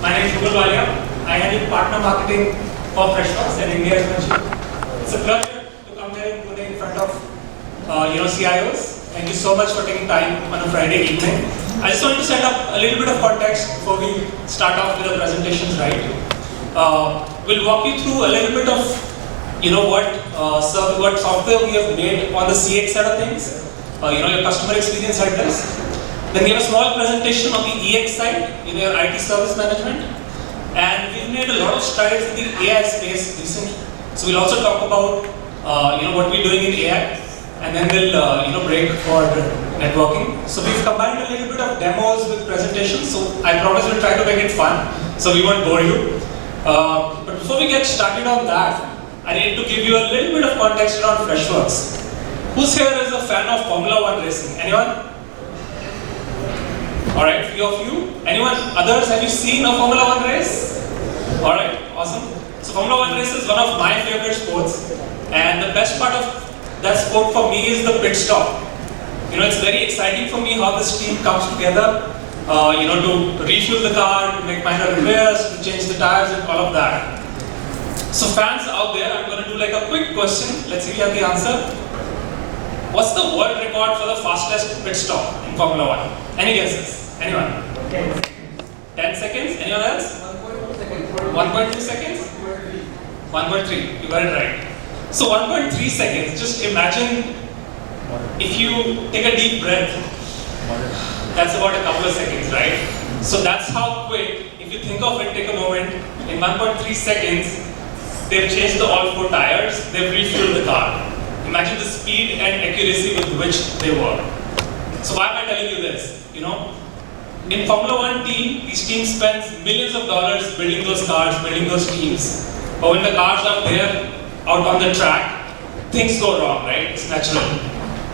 My name is Google. I handle partner marketing for Freshworks in India as mentioned. It's a pleasure to come here in Pune in front of CIOs. Thank you so much for taking time on a Friday evening. I just wanted to set up a little bit of context before we start off with the presentations, right? We'll walk you through a little bit of what software we have made on the CX side of things, your customer experience side does. Then we have a small presentation on the EX side, your IT service management. And we've made a lot of strides in the AI space recently. So we'll also talk about what we're doing in AI, and then we'll break for networking. So we've combined a little bit of demos with presentations. So I promise we'll try to make it fun, so we won't bore you. But before we get started on that, I need to give you a little bit of context around Freshworks. Who's here is a fan of Formula 1 racing? Anyone? Alright, few of you. Anyone? Others? Have you seen a Formula 1 race? Alright, awesome. So Formula 1 race is one of my favorite sports. And the best part of that sport for me is the pit stop. It's very exciting for me how this team comes together, to refuel the car, to make minor repairs, to change the tires and all of that. So fans out there, I'm going to do like a quick question. Let's see if you have the answer. What's the world record for the fastest pit stop in Formula 1? Any guesses? Anyone? 10 seconds? Anyone else? 1.2 seconds? 1.3. You got it right. So 1.3 seconds. Just imagine if you take a deep breath. That's about a couple of seconds, right? So that's how quick, if you think of it, take a moment. In 1.3 seconds, they've changed all 4 tires, they've refueled the car. Imagine the speed and accuracy with which they work. So why am I telling you this? In Formula 1 team, these teams spend millions of dollars building those cars, building those teams. But when the cars are there, out on the track, things go wrong, right? It's natural.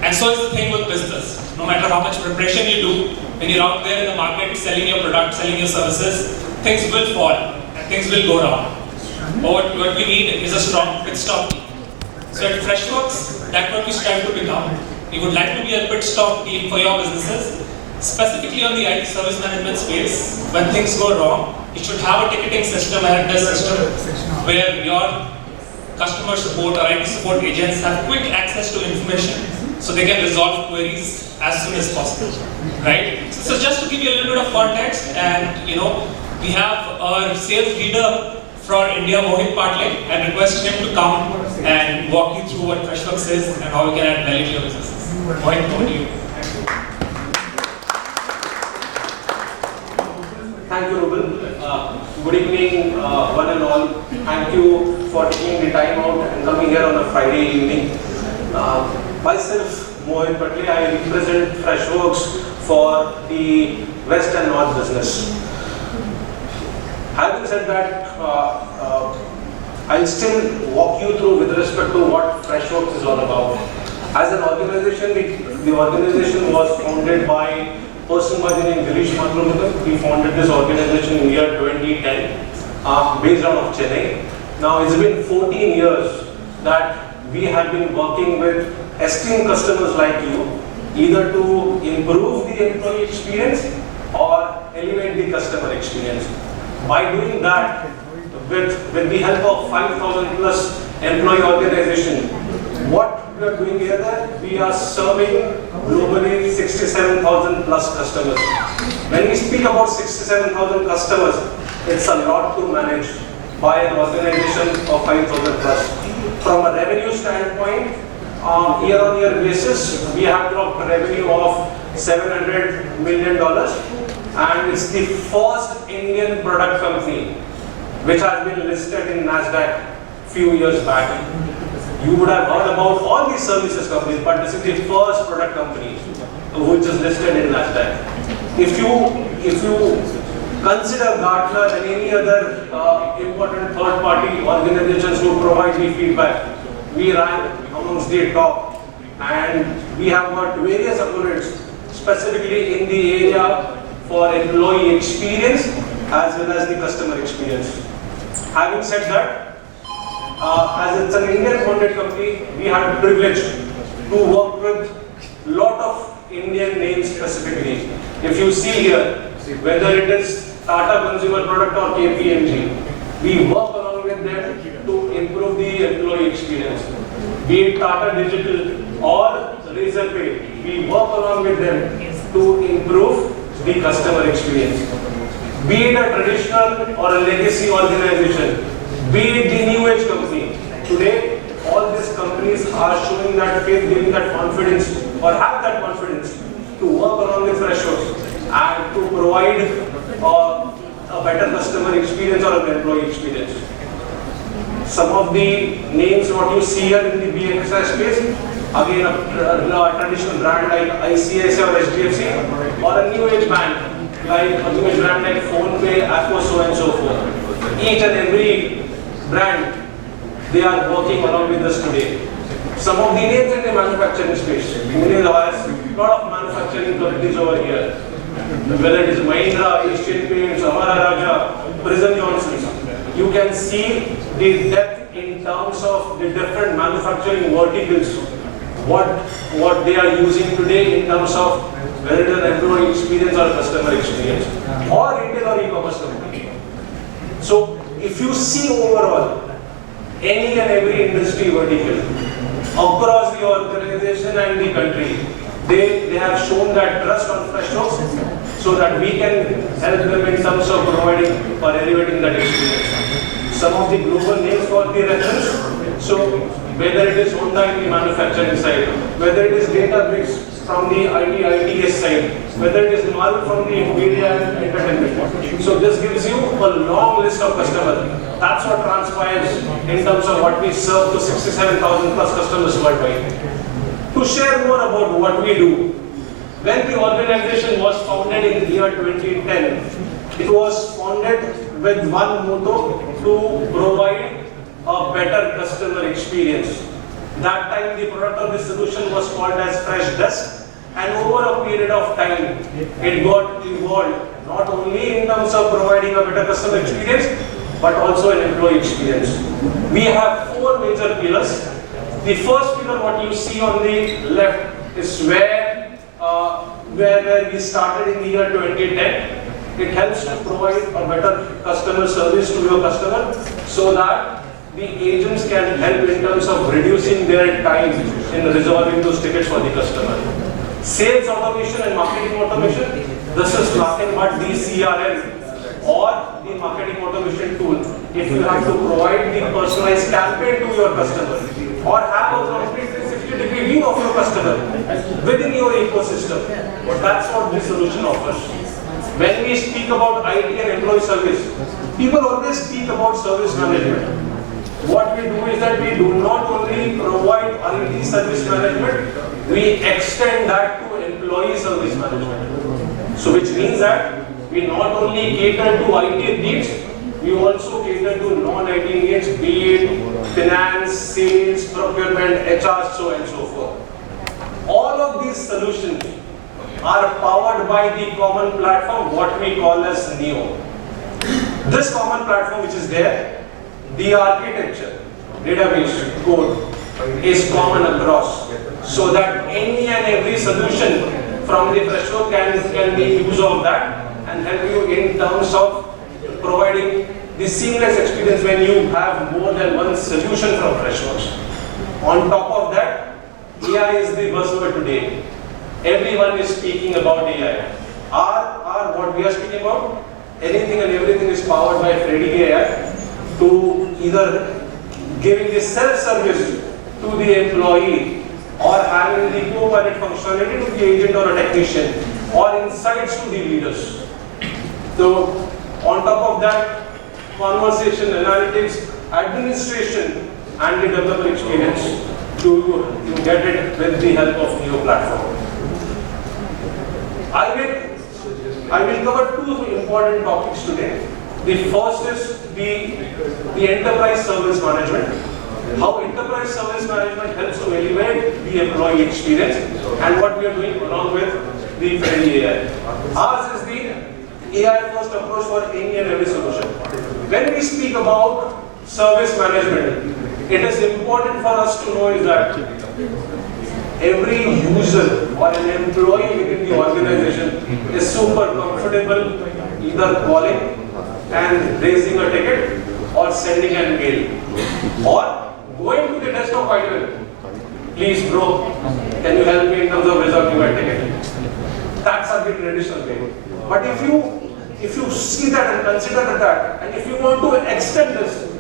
And so is the thing with business. No matter how much preparation you do, when you're out there in the market selling your product, selling your services, things will fall and things will go wrong. But what we need is a strong pit stop team. So at Freshworks, that's what we strive to become. We would like to be a pit stop team for your businesses, specifically on the IT service management space. When things go wrong, you should have a ticketing system, a help desk system, where your customer support or IT support agents have quick access to information so they can resolve queries as soon as possible, right? So just to give you a little bit of context, and we have our sales leader for India, Mohit Patle, and request him to come and walk you through what Freshworks is and how we can add value to your businesses. Mohit, over to you. Thank you, Rubin. Good evening, one and all. Thank you for taking the time out and coming here on a Friday evening. Myself, Mohit Patle, I represent Freshworks for the West and North business. Having said that, I'll still walk you through with respect to what Freshworks is all about. As an organization, the organization was founded by a person by the name Girish Mathrumuthan. We founded this organization in year 2010, based out of Chennai. Now it's been 14 years that we have been working with esteemed customers like you, either to improve the employee experience or elevate the customer experience. By doing that, with the help of 5,000 plus employee organization, what we are doing here, we are serving globally 67,000 plus customers. When we speak about 67,000 customers, it's a lot to manage by an organization of 5,000 plus. From a revenue standpoint, year-on-year basis, we have clocked revenue of $700 million. And it's the first Indian product company which has been listed in NASDAQ few years back. You would have heard about all these services companies, but this is the first product company which is listed in NASDAQ. If you consider Gartner and any other important third-party organizations who provide the feedback, we rank amongst the top, and we have got various accolades specifically in the area for employee experience as well as the customer experience. Having said that, as it's an Indian-founded company, we have the privilege to work with lot of Indian names specifically. If you see here, whether it is Tata Consumer Product or KPMG. We work along with them to improve the employee experience. Be it Tata Digital or Razorpay, we work along with them to improve the customer experience. Be it a traditional or a legacy organization, be it the new age company. Today, all these companies are showing that faith, giving that confidence, or have that confidence to work along with Freshworks and to provide a better customer experience or an employee experience. Some of the names what you see here in the BFSI space, again a traditional brand like ICICI or HDFC, or a new age bank like a new age brand like PhonePe, Apple, so and so forth. Each and every brand, they are working along with us today. Some of the names in the manufacturing space, Pune has a lot of manufacturing companies over here. Whether it is Mahindra, Asian Paints, Amara Raja, Prison Johnson, you can see the depth in terms of the different manufacturing verticals, what they are using today in terms of whether it is an employee experience or customer experience, or retail or e-commerce company. So if you see overall, any and every industry vertical across the organization and the country, they have shown that trust on Freshworks so that we can help them in terms of providing or elevating that experience. Some of the global names for the reference, so whether it is Honda in the manufacturing side, whether it is Databricks from the ITS side, whether it is Mal from the media and entertainment. So this gives you a long list of customers. That's what transpires in terms of what we serve to 67,000 plus customers worldwide. To share more about what we do, when the organization was founded in the year 2010, it was founded with one motto: to provide a better customer experience. That time the product of the solution was called as Fresh Desk, and over a period of time it got evolved, not only in terms of providing a better customer experience but also an employee experience. We have four major pillars. The first pillar, what you see on the left, is where we started in the year 2010. It helps to provide a better customer service to your customer so that the agents can help in terms of reducing their time in resolving those tickets for the customer. Sales automation and marketing automation, this is nothing but the CRM or the marketing automation tool. If you have to provide the personalized campaign to your customer or have a complete 360-degree view of your customer within your ecosystem, that's what this solution offers. When we speak about IT and employee service, people always speak about service management. What we do is that we do not only provide IT service management, we extend that to employee service management. So which means that we not only cater to IT needs, we also cater to non-IT needs, be it finance, sales, procurement, HR, so and so forth. All of these solutions are powered by the common platform, what we call as Neo. This common platform which is there, the architecture, database, code is common across, so that any and every solution from the Freshworks can make use of that and help you in terms of providing the seamless experience when you have more than one solution from Freshworks. On top of that, AI is the buzzword today. Everyone is speaking about AI. What we are speaking about, anything and everything is powered by Freddy AI to either giving the self-service to the employee or having the co-pilot functionality to the agent or a technician or insights to the leaders. So on top of that, conversation, analytics, administration and the developer experience to get it with the help of Neo platform. I will cover two important topics today. The first is the enterprise service management. How enterprise service management helps to elevate the employee experience and what we are doing along with the Freddy AI. Ours is the AI first approach for any and every solution. When we speak about service management, it is important for us to know is that every user or an employee within the organization is super comfortable either calling and raising a ticket or sending an mail or going to the desktop item. Please bro, can you help me in terms of resolving my ticket? That's a bit traditional way. But if you see that and consider that, and if you want to extend this,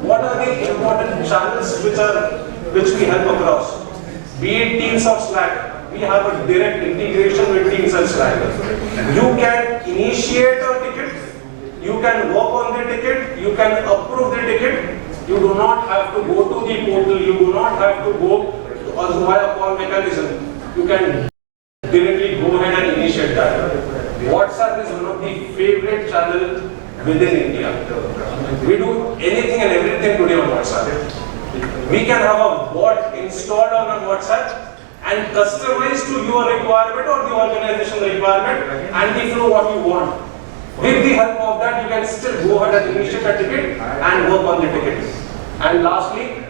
what are the important channels which we help across? Be it Teams or Slack, we have a direct integration with Teams and Slack. You can initiate a ticket, you can work on the ticket, you can approve the ticket. You do not have to go to the portal, you do not have to go via call mechanism. You can directly go ahead and initiate that. WhatsApp is one of the favorite channels within India. We do anything and everything today on WhatsApp. We can have a bot installed on WhatsApp and customize to your requirement or the organization requirement and if you know what you want. With the help of that, you can still go ahead and initiate a ticket and work on the ticket. And lastly,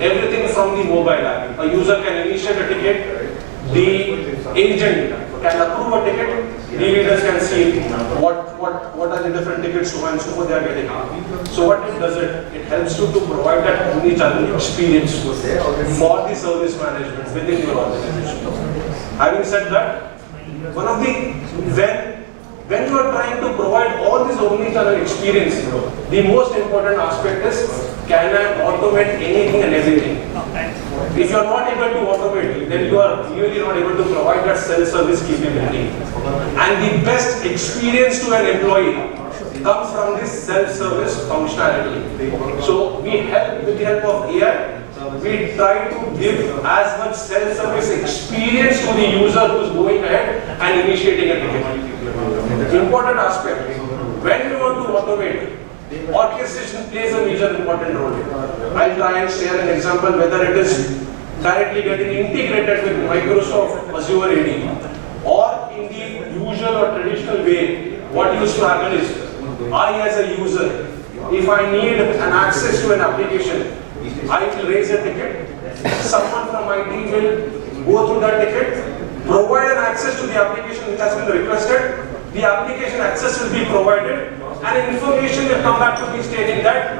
everything from the mobile app. A user can initiate a ticket, the agent can approve a ticket, the leaders can see what are the different tickets, so and so forth they are getting. So what it does, it helps you to provide that omni-channel experience for the service management within your organization. Having said that, when you are trying to provide all this omni-channel experience, the most important aspect is, can I automate anything and everything? If you are not able to automate, then you are really not able to provide that self-service capability. And the best experience to an employee comes from this self-service functionality. So we help with the help of AI. We try to give as much self-service experience to the user who is going ahead and initiating a ticket. Important aspect, when you want to automate, orchestration plays a major important role. I'll try and share an example, whether it is directly getting integrated with Microsoft Azure AD or in the usual or traditional way. What used to happen is, I as a user, if I need an access to an application, I will raise a ticket, someone from my team will go through that ticket, provide an access to the application which has been requested, the application access will be provided, and information will come back to me stating that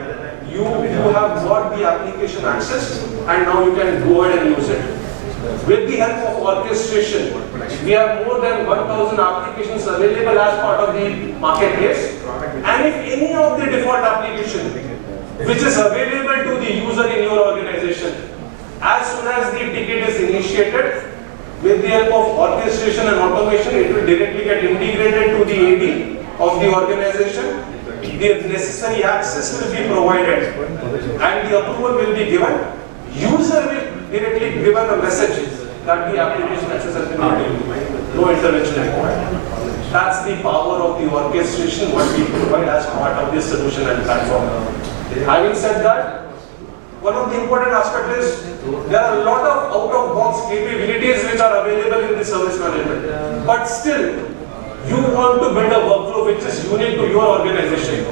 you have got the application access and now you can go ahead and use it. With the help of orchestration, we have more than 1,000 applications available as part of the marketplace, and if any of the default application which is available to the user in your organization, as soon as the ticket is initiated, with the help of orchestration and automation, it will directly get integrated to the AD of the organization. The necessary access will be provided and the approval will be given. User will directly given a message that the application access has been given. No intervention required. That's the power of the orchestration what we provide as part of this solution and platform. Having said that, one of the important aspects is there are a lot of out-of-box capabilities which are available in the service management. But still, you want to build a workflow which is unique to your organization.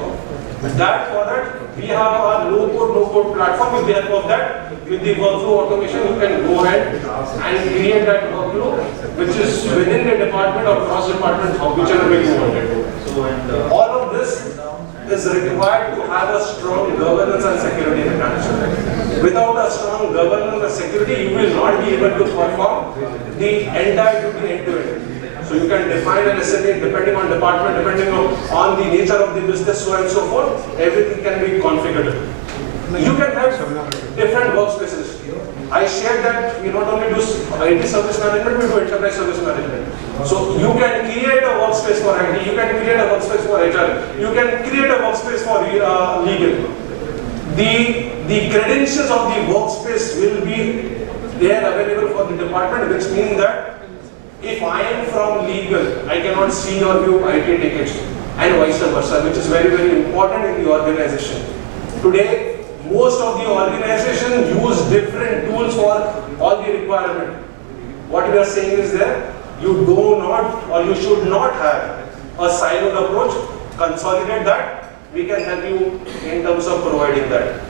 For that, we have our low-code, no-code platform. With the help of that, with the workflow automation, you can go ahead and create that workflow which is within the department or cross-department, whichever way you want it. All of this is required to have a strong governance and security mechanism. Without a strong governance and security, you will not be able to perform the entire duty end-to-end. So you can define an SLA depending on department, depending on the nature of the business, so and so forth. Everything can be configured. You can have different workspaces. I shared that we not only do IT service management, we do enterprise service management. So you can create a workspace for IT, you can create a workspace for HR, you can create a workspace for legal. The credentials of the workspace will be there available for the department, which means that if I am from legal, I cannot see or view IT tickets and vice versa, which is very, very important in the organization. Today, most of the organizations use different tools for all the requirement. What we are saying is that you do not or you should not have a siloed approach. Consolidate that. We can help you in terms of providing that.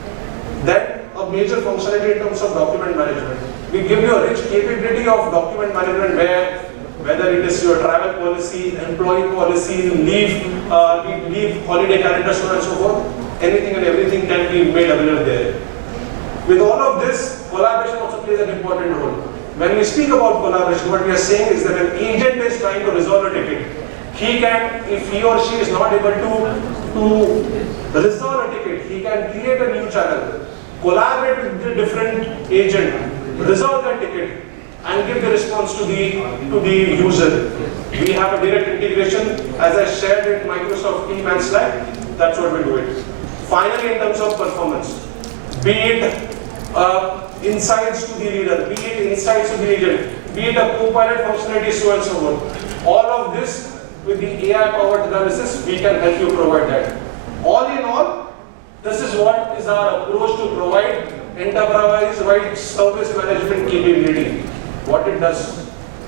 Then a major functionality in terms of document management. We give you a rich capability of document management where whether it is your travel policy, employee policy, leave holiday calendar, so on and so forth, anything and everything can be made available there. With all of this, collaboration also plays an important role. When we speak about collaboration, what we are saying is that an agent is trying to resolve a ticket. He can, if he or she is not able to resolve a ticket, he can create a new channel, collaborate with the different agent, resolve that ticket, and give the response to the user. We have a direct integration, as I shared in Microsoft Teams and Slack. That's what we do it. Finally, in terms of performance, be it insights to the leader, be it insights to the agent, be it a co-pilot functionality, so and so forth. All of this with the AI-powered analysis, we can help you provide that. All in all, this is what is our approach to provide enterprise-wide service management capability. What it does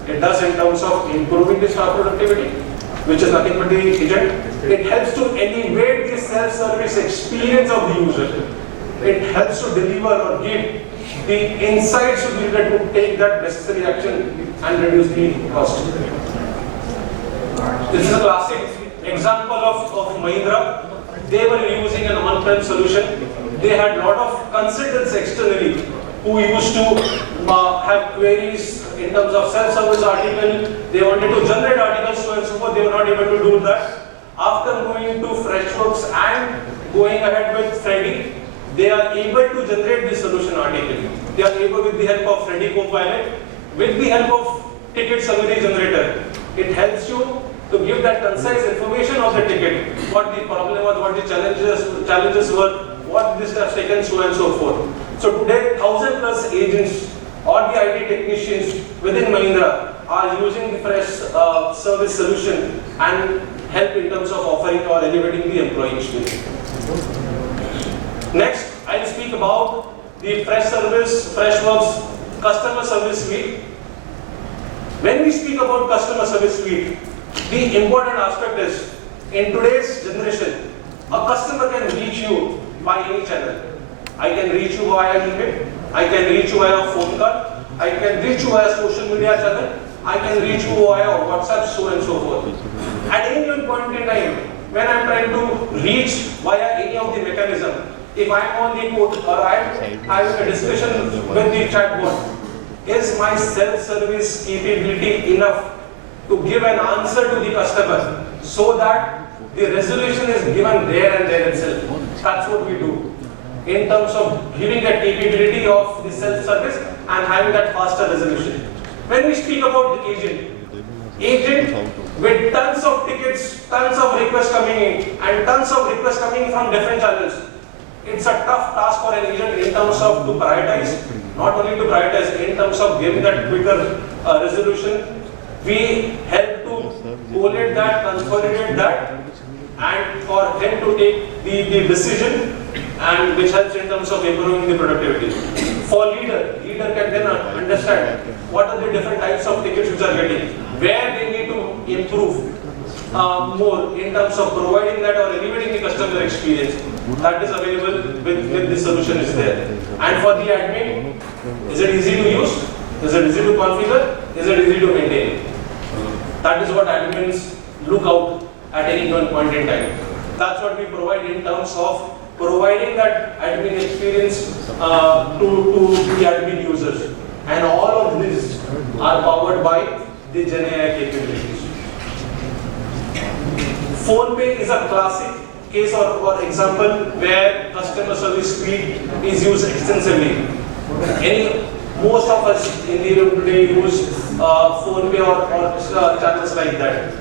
in terms of improving the staff productivity, which is nothing but the agent. It helps to elevate the self-service experience of the user. It helps to deliver or give the insights to the leader to take that necessary action and reduce the cost. This is a classic example of Mahindra. They were using an on-prem solution. They had a lot of consultants externally who used to have queries in terms of self-service article. They wanted to generate articles, so and so forth. They were not able to do that. After moving to Freshworks and going ahead with Freddy, they are able to generate the solution article. They are able, with the help of Freddy Copilot, with the help of ticket summary generator. It helps you to give that concise information of the ticket, what the problem was, what the challenges were, what the steps taken, so and so forth. So today, 1,000 plus agents or the IT technicians within Mahindra are using the Fresh service solution and help in terms of offering or elevating the employee experience. Next, I'll speak about the Freshworks customer service suite. When we speak about customer service suite, the important aspect is, in today's generation, a customer can reach you by any channel. I can reach you via email, I can reach you via phone call, I can reach you via social media channel, I can reach you via WhatsApp, so and so forth. At any given point in time, when I'm trying to reach via any of the mechanism, if I'm on the port or I'm having a discussion with the chatbot, is my self-service capability enough to give an answer to the customer so that the resolution is given there and there itself? That's what we do in terms of giving that capability of the self-service and having that faster resolution. When we speak about the agent with tons of tickets, tons of requests coming in and tons of requests coming in from different channels, it's a tough task for an agent in terms of to prioritize, not only to prioritize, in terms of giving that quicker resolution. We help to collate that, consolidate that, and for him to take the decision, and which helps in terms of improving the productivity. For leader can then understand what are the different types of tickets which are getting, where they need to improve more in terms of providing that or elevating the customer experience. That is available with the solution is there. And for the admin, is it easy to use? Is it easy to configure? Is it easy to maintain? That is what admins look out at any given point in time. That's what we provide in terms of providing that admin experience to the admin users. And all of these are powered by the GenAI capabilities. PhonePe is a classic case or example where customer service suite is used extensively. Most of us in the room today use PhonePe or channels like that.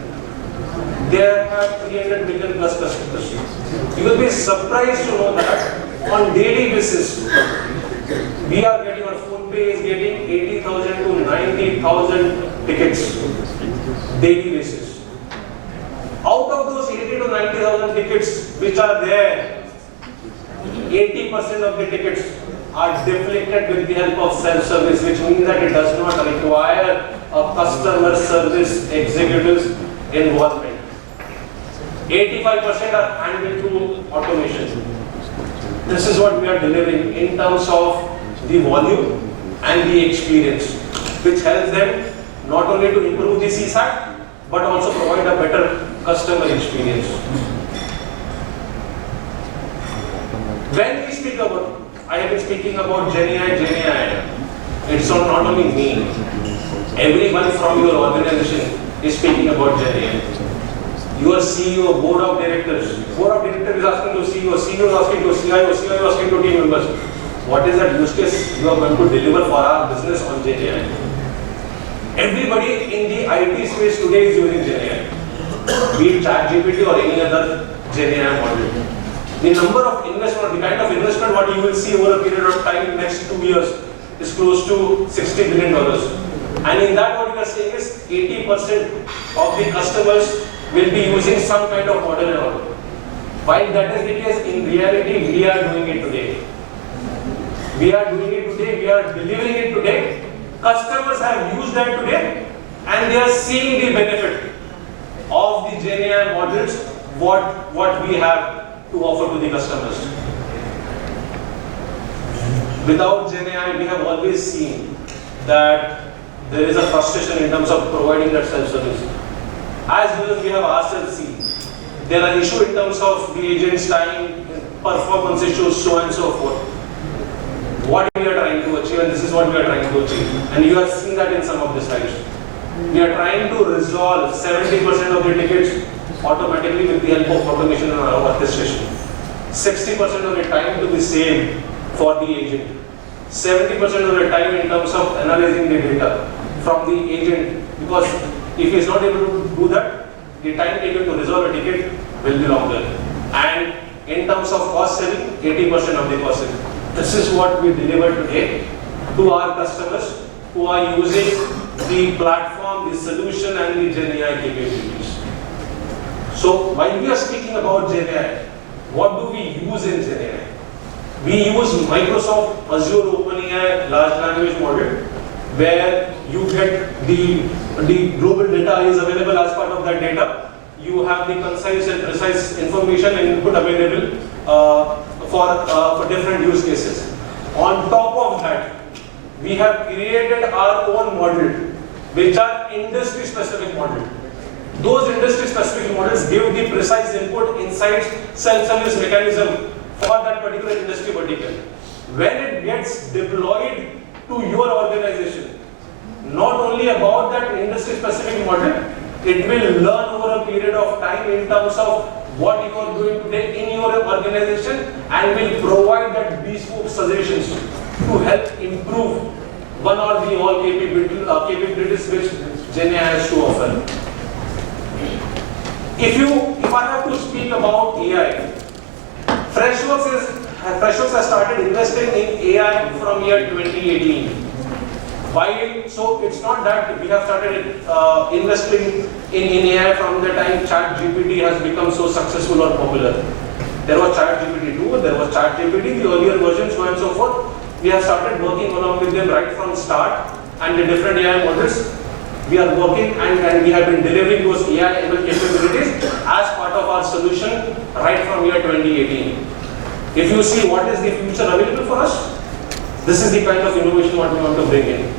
They have 300 million plus customers. You will be surprised to know that on daily basis, we are getting, our PhonePe is getting 80,000 to 90,000 tickets daily basis. Out of those 80 to 90,000 tickets which are there, 80% of the tickets are deflected with the help of self-service, which means that it does not require a customer service executive's involvement. 85% are handled through automation. This is what we are delivering in terms of the volume and the experience, which helps them not only to improve the CSAT, but also provide a better customer experience. When we speak about, I have been speaking about GenAI, it's not only me. Everyone from your organization is speaking about GenAI. Your CEO, board of directors is asking to CEO is asking to CIO is asking to team members. What is that use case you are going to deliver for our business on GenAI? Everybody in the IT space today is using GenAI, be it ChatGPT or any other GenAI model. The number of investment, the kind of investment what you will see over a period of time in next 2 years is close to $60 billion. And in that what we are saying is 80% of the customers will be using some kind of model and all. While that is the case, in reality we are doing it today. We are doing it today, we are delivering it today. Customers have used that today and they are seeing the benefit of the GenAI models, what we have to offer to the customers. Without GenAI, we have always seen that there is a frustration in terms of providing that self-service. As well as we have ourselves seen, there are issues in terms of the agent's time, performance issues, so on and so forth. What we are trying to achieve, and this is what we are trying to achieve, and you have seen that in some of the slides. We are trying to resolve 70% of the tickets automatically with the help of automation and orchestration. 60% of the time to be saved for the agent. 70% of the time in terms of analyzing the data from the agent, because if he is not able to do that, the time taken to resolve a ticket will be longer. And in terms of cost saving, 80% of the cost saving. This is what we deliver today to our customers who are using the platform, the solution and the GenAI capabilities. So while we are speaking about GenAI, what do we use in GenAI? We use Microsoft Azure OpenAI large language model, where you get the global data is available as part of that data. You have the concise and precise information and input available for different use cases. On top of that, we have created our own model, which are industry-specific models. Those industry-specific models give the precise input, insights, self-service mechanism for that particular industry vertical. When it gets deployed to your organization, not only about that industry-specific model, it will learn over a period of time in terms of what you are doing today in your organization and will provide that bespoke suggestions to help improve one or the all capabilities which GenAI has to offer. If I have to speak about AI, Freshworks has started investing in AI from year 2018. Why? So it's not that we have started investing in AI from the time ChatGPT has become so successful or popular. There was ChatGPT 2, there was ChatGPT, the earlier versions, so on and so forth. We have started working along with them right from start, and the different AI models. We are working and we have been delivering those AI-enabled capabilities as part of our solution right from year 2018. If you see what is the future available for us, this is the kind of innovation what we want to bring in.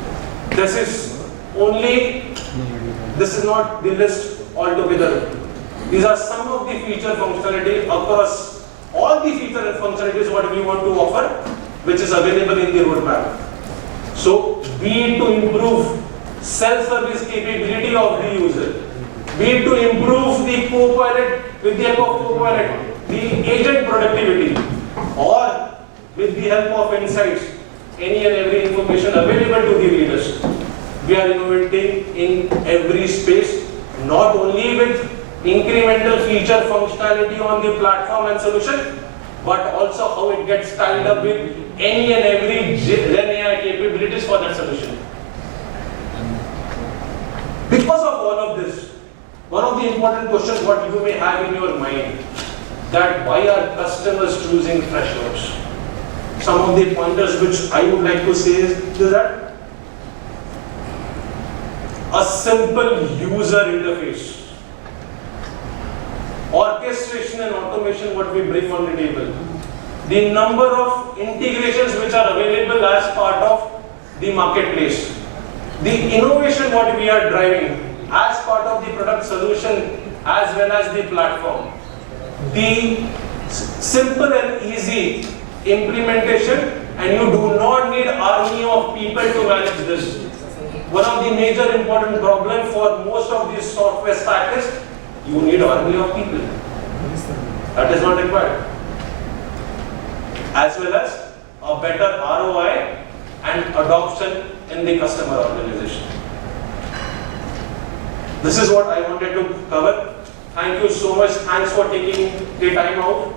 This is not the list altogether. These are some of the feature functionality across all the feature and functionalities what we want to offer, which is available in the roadmap. So, be it to improve self-service capability of the user, be it to improve the co-pilot with the help of co-pilot, the agent productivity, or with the help of insights, any and every information available to the leaders. We are innovating in every space, not only with incremental feature functionality on the platform and solution, but also how it gets tied up with any and every GenAI capabilities for that solution. Because of all of this, one of the important questions what you may have in your mind, that why are customers choosing Freshworks? Some of the pointers which I would like to say is that a simple user interface, orchestration and automation what we bring on the table, the number of integrations which are available as part of the marketplace, The innovation what we are driving as part of the product solution as well as the platform. The simple and easy implementation, and you do not need army of people to manage this. One of the major important problem for most of these software stack is you need army of people. That is not required. As well as a better ROI and adoption in the customer organization. This is what I wanted to cover. Thank you so much. Thanks for taking the time out.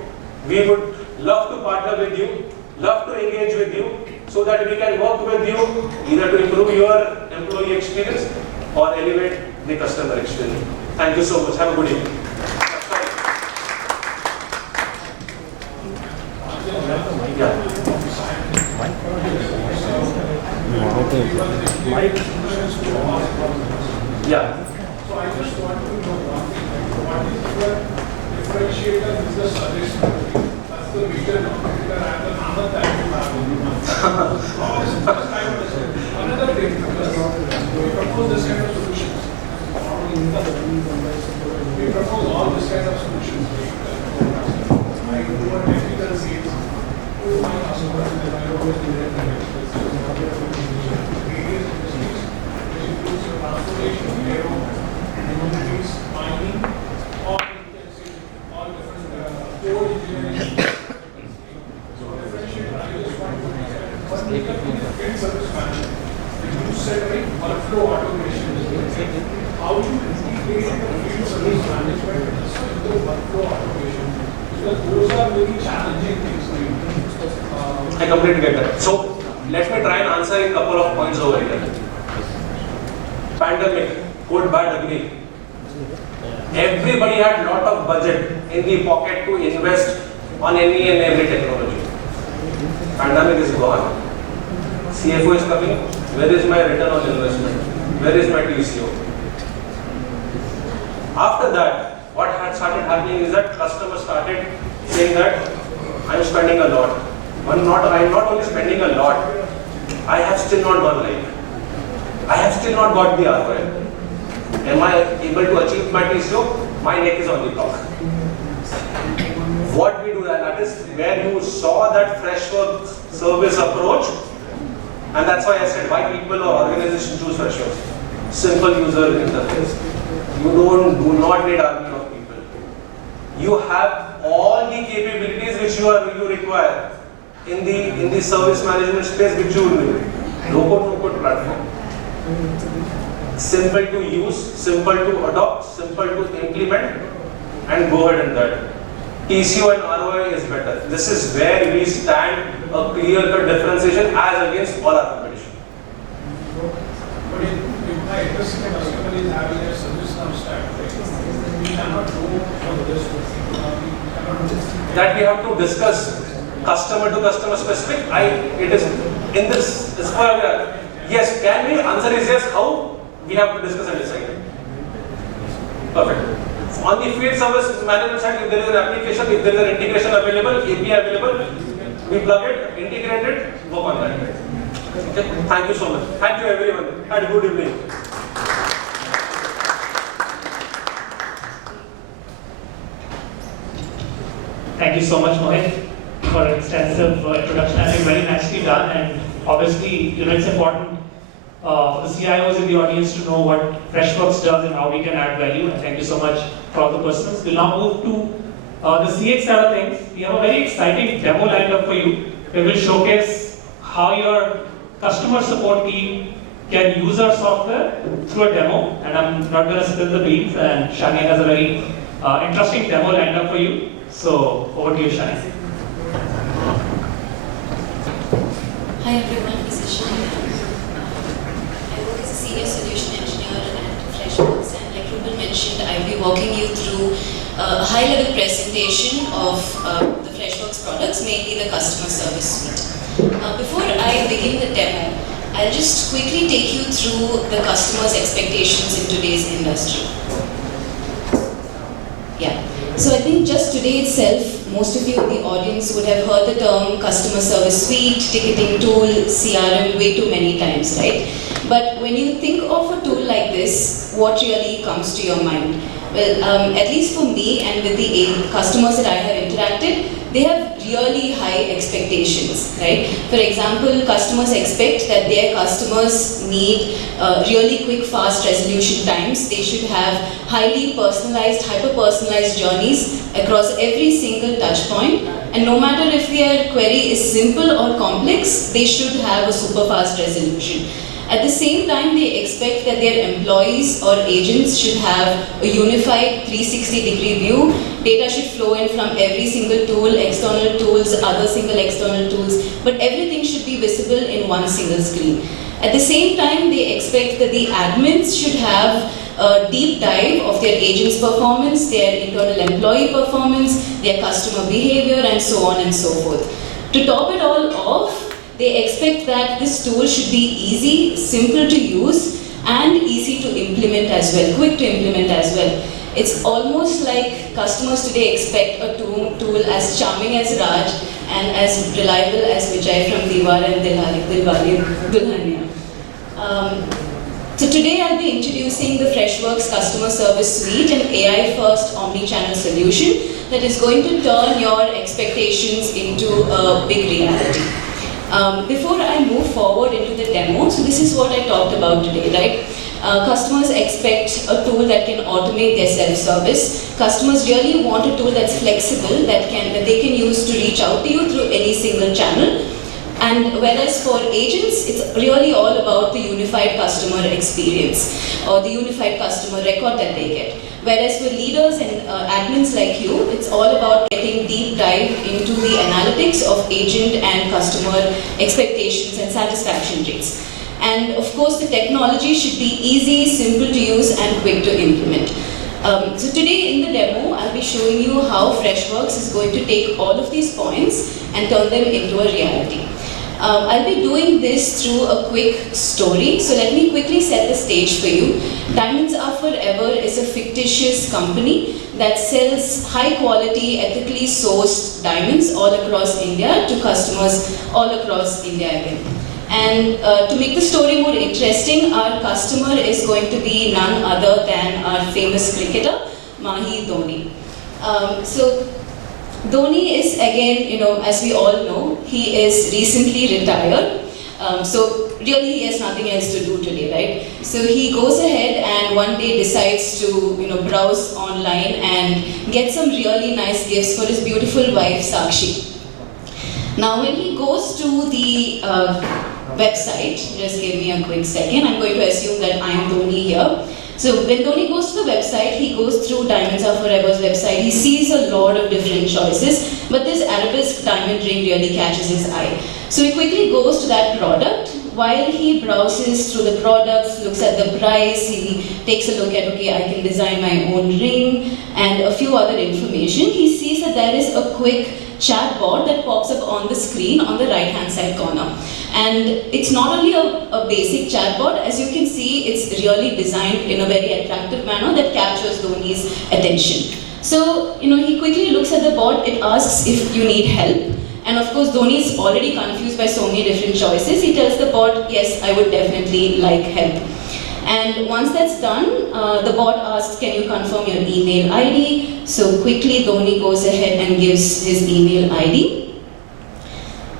We would love to partner with you, love to engage with you, so that we can work with you either to improve your employee experience or elevate the customer experience. Thank you so much. Have a good evening. Yeah. Yeah. So I just want to know one thing, what is your differentiator with the service delivery? That's the major competitor and the other time you have. Another thing, because we propose this kind of solutions. We propose all this kind of solutions. I do a technical sales to my customers and I always do that. Transportation, payroll, utilities, mining, all different core engineering. So differentiate, I just want to one field service management. You said like workflow automation. How do you integrate the field service management into workflow automation? Because those are very challenging things to do. I completely get that. So let me try and answer a couple of points over here. Pandemic, good, bad, agree. Everybody had lot of budget in the pocket to invest on any and every technology. Pandemic is gone. CFO is coming. Where is my return on investment? Where is my TCO? After that, what had started happening is that customers started saying that I'm spending a lot. I'm not only spending a lot, I have still not gone live. I have still not got the ROI. Am I able to achieve my TCO? My neck is on the block. What we do, that is where you saw that Freshworks service approach, and that's why I said why people or organizations choose Freshworks. Simple user interface. You do not need army of people. You have all the capabilities which you require in the service management space which you need. Low-code platform. Simple to use, simple to adopt, simple to implement, and go ahead and that. TCO and ROI is better. This is where we stand a clear-cut differentiation as against all our competition. But if my existing customer is having a service now stack, we cannot go for this. That we have to discuss customer to customer specific. It is in this. Yes, can we? Answer is yes. How? We have to discuss and decide. Perfect. On the field service management side, if there is an application, if there is an integration available, API available, we plug it, integrate it, work on that. Okay. Thank you so much. Thank you everyone. Have a good evening. Thank you so much, Mohit, for an extensive introduction. I think very nicely done, and obviously, it's important for the CIOs in the audience to know what Freshworks does and how we can add value. And thank you so much for all the persons. We'll now move to the CX side of things. We have a very exciting demo lined up for you. We will showcase how your customer support team can use our software through a demo. And I'm not going to spill the beans, and Shani has a very interesting demo lined up for you. So over to you, Shani. Hi everyone, this is Shani. I work as a senior solution engineer at Freshworks, and like Ruben mentioned, I'll be walking you through a high-level presentation of the Freshworks products, mainly the customer service suite. Before I begin the demo, I'll just quickly take you through the customer's expectations in today's industry. Yeah. So I think just today itself, most of you in the audience would have heard the term customer service suite, ticketing tool, CRM way too many times, right? But when you think of a tool like this, what really comes to your mind? Well, at least for me and with the customers that I have interacted, they have really high expectations, right? For example, customers expect that their customers need really quick, fast resolution times. They should have highly personalized, hyper-personalized journeys across every single touch point. And no matter if their query is simple or complex, they should have a super fast resolution. At the same time, they expect that their employees or agents should have a unified 360-degree view. Data should flow in from every single tool, external tools, other single external tools, but everything should be visible in one single screen. At the same time, they expect that the admins should have a deep dive of their agent's performance, their internal employee performance, their customer behavior, and so on and so forth. To top it all off, they expect that this tool should be easy, simple to use, and easy to implement as well, quick to implement as well. It's almost like customers today expect a tool as charming as Raj and as reliable as Vijay from Diwar and Dulhania. So today I'll be introducing the Freshworks Customer Service Suite, an AI-first omni-channel solution that is going to turn your expectations into a big reality. Before I move forward into the demo, so this is what I talked about today, right? Customers expect a tool that can automate their self-service. Customers really want a tool that's flexible, that they can use to reach out to you through any single channel. And whereas for agents, it's really all about the unified customer experience or the unified customer record that they get. Whereas for leaders and admins like you, it's all about getting deep dive into the analytics of agent and customer expectations and satisfaction rates. And of course, the technology should be easy, simple to use, and quick to implement. So today in the demo, I'll be showing you how Freshworks is going to take all of these points and turn them into a reality. I'll be doing this through a quick story. So let me quickly set the stage for you. Diamonds Are Forever is a fictitious company that sells high quality, ethically sourced diamonds all across India to customers all across India again. And to make the story more interesting, our customer is going to be none other than our famous cricketer, Mahi Dhoni. So Dhoni is again, as we all know, he is recently retired. So really he has nothing else to do today, right? So he goes ahead and one day decides to, browse online and get some really nice gifts for his beautiful wife, Sakshi. Now when he goes to the website, just give me a quick second, I'm going to assume that I'm Dhoni here. So when Dhoni goes to the website, he goes through Diamonds Are Forever's website, he sees a lot of different choices, but this arabesque diamond ring really catches his eye. So he quickly goes to that product. While he browses through the products, looks at the price, he takes a look at, okay, I can design my own ring, and a few other information, he sees that there is a quick chatbot that pops up on the screen on the right-hand side corner. And it's not only a basic chatbot, as you can see, it's really designed in a very attractive manner that captures Dhoni's attention. So, he quickly looks at the bot, it asks if you need help. And of course, Dhoni is already confused by so many different choices. He tells the bot, yes, I would definitely like help. And once that's done, the bot asks, can you confirm your email ID? So quickly, Dhoni goes ahead and gives his email ID.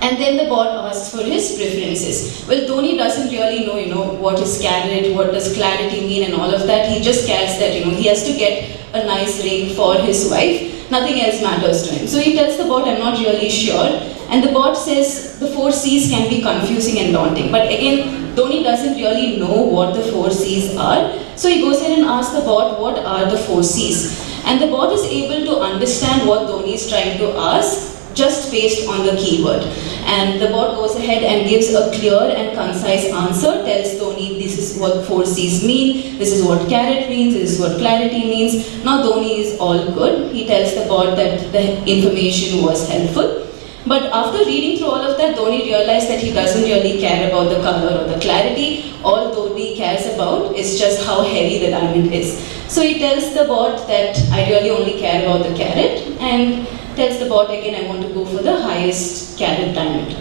And then the bot asks for his preferences. Well, Dhoni doesn't really know, what is carrot, what does clarity mean and all of that. He just cares that, he has to get a nice ring for his wife. Nothing else matters to him. So he tells the bot, I'm not really sure. And the bot says the 4 C's can be confusing and daunting. But again, Dhoni doesn't really know what the 4 C's are. So he goes ahead and asks the bot, what are the 4 C's? And the bot is able to understand what Dhoni is trying to ask just based on the keyword. And the bot goes ahead and gives a clear and concise answer, tells Dhoni this is what 4 C's mean, this is what carrot means, this is what clarity means. Now Dhoni is all good. He tells the bot that the information was helpful. But after reading through all of that, Dhoni realized that he doesn't really care about the color or the clarity. All Dhoni cares about is just how heavy the diamond is. So he tells the bot that I really only care about the carrot, and tells the bot again I want to go for the highest carat diamond.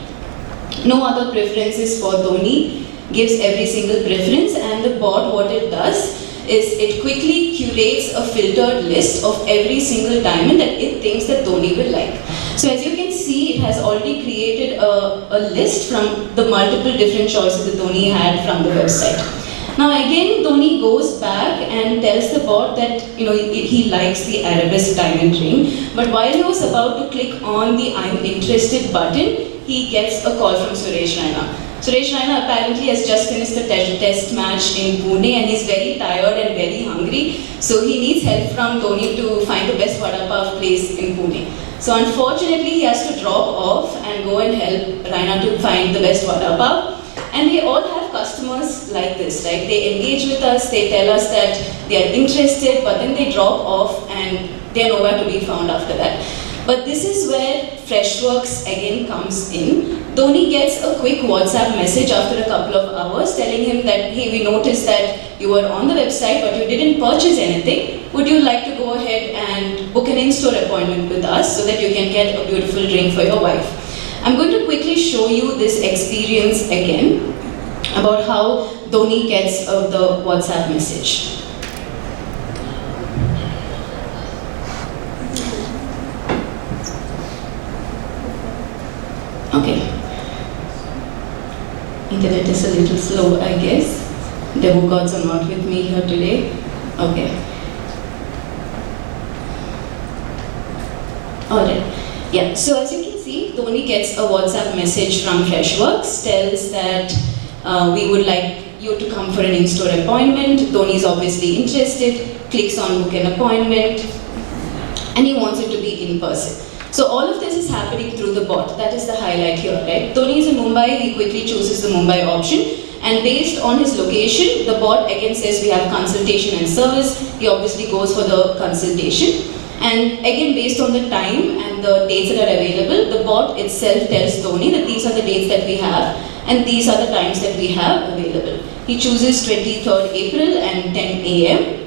No other preferences for Dhoni. gives every single preference, and the bot, what it does is it quickly curates a filtered list of every single diamond that it thinks that Dhoni will like. So as you can see, it has already created a list from the multiple different choices that Dhoni had from the website. Now again, Dhoni goes back and tells the bot that he likes the arabesque diamond ring, but while he was about to click on the I'm interested button, he gets a call from Suresh Raina. Suresh Raina apparently has just finished the test match in Pune and he's very tired and very hungry, so he needs help from Dhoni to find the best vada pav place in Pune. So unfortunately, he has to drop off and go and help Raina to find the best vada pav. And we all have customers like this, right? They engage with us, they tell us that they are interested, but then they drop off and they are nowhere to be found after that. But this is where Freshworks again comes in. Dhoni gets a quick WhatsApp message after a couple of hours telling him that, hey, we noticed that you were on the website but you didn't purchase anything. Would you like to go ahead and book an in-store appointment with us so that you can get a beautiful ring for your wife? I'm going to quickly show you this experience again about how Dhoni gets the WhatsApp message. Okay. Internet is a little slow, I guess. Devo gods are not with me here today. Okay. Alright. Yeah, so as you can see, Dhoni gets a WhatsApp message from Freshworks, tells that we would like you to come for an in-store appointment. Dhoni is obviously interested, clicks on book an appointment, and he wants it to be in person. So all of this is happening through the bot. That is the highlight here, right? Dhoni is in Mumbai, he quickly chooses the Mumbai option, and based on his location, the bot again says we have consultation and service. He obviously goes for the consultation. And again, based on the time and the dates that are available, the bot itself tells Dhoni that these are the dates that we have and these are the times that we have available. He chooses 23rd April and 10 a.m.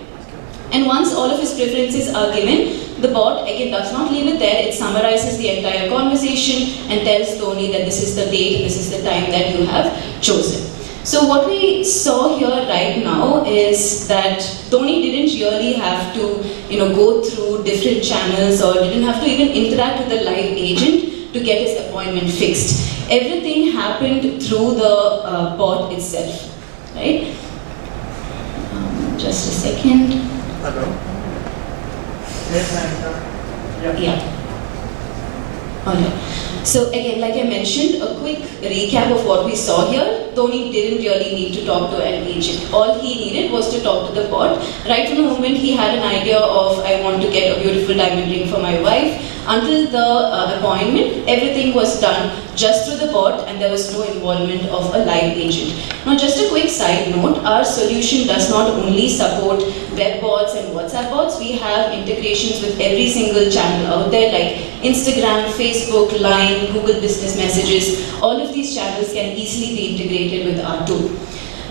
And once all of his preferences are given, the bot again does not leave it there. It summarizes the entire conversation and tells Dhoni that this is the date and this is the time that you have chosen. So what we saw here right now is that Dhoni didn't really have to go through different channels or didn't have to even interact with the live agent to get his appointment fixed. Everything happened through the bot itself, right? Just a second. Hello. Yes, Yeah. Alright. So again, like I mentioned, a quick recap of what we saw here. Dhoni didn't really need to talk to an agent. All he needed was to talk to the bot. Right from the moment he had an idea of, I want to get a beautiful diamond ring for my wife, until the appointment, everything was done just through the bot and there was no involvement of a live agent. Now just a quick side note, our solution does not only support web bots and WhatsApp bots, we have integrations with every single channel out there like Instagram, Facebook, Line, Google Business Messages. All of these channels can easily be integrated with our tool.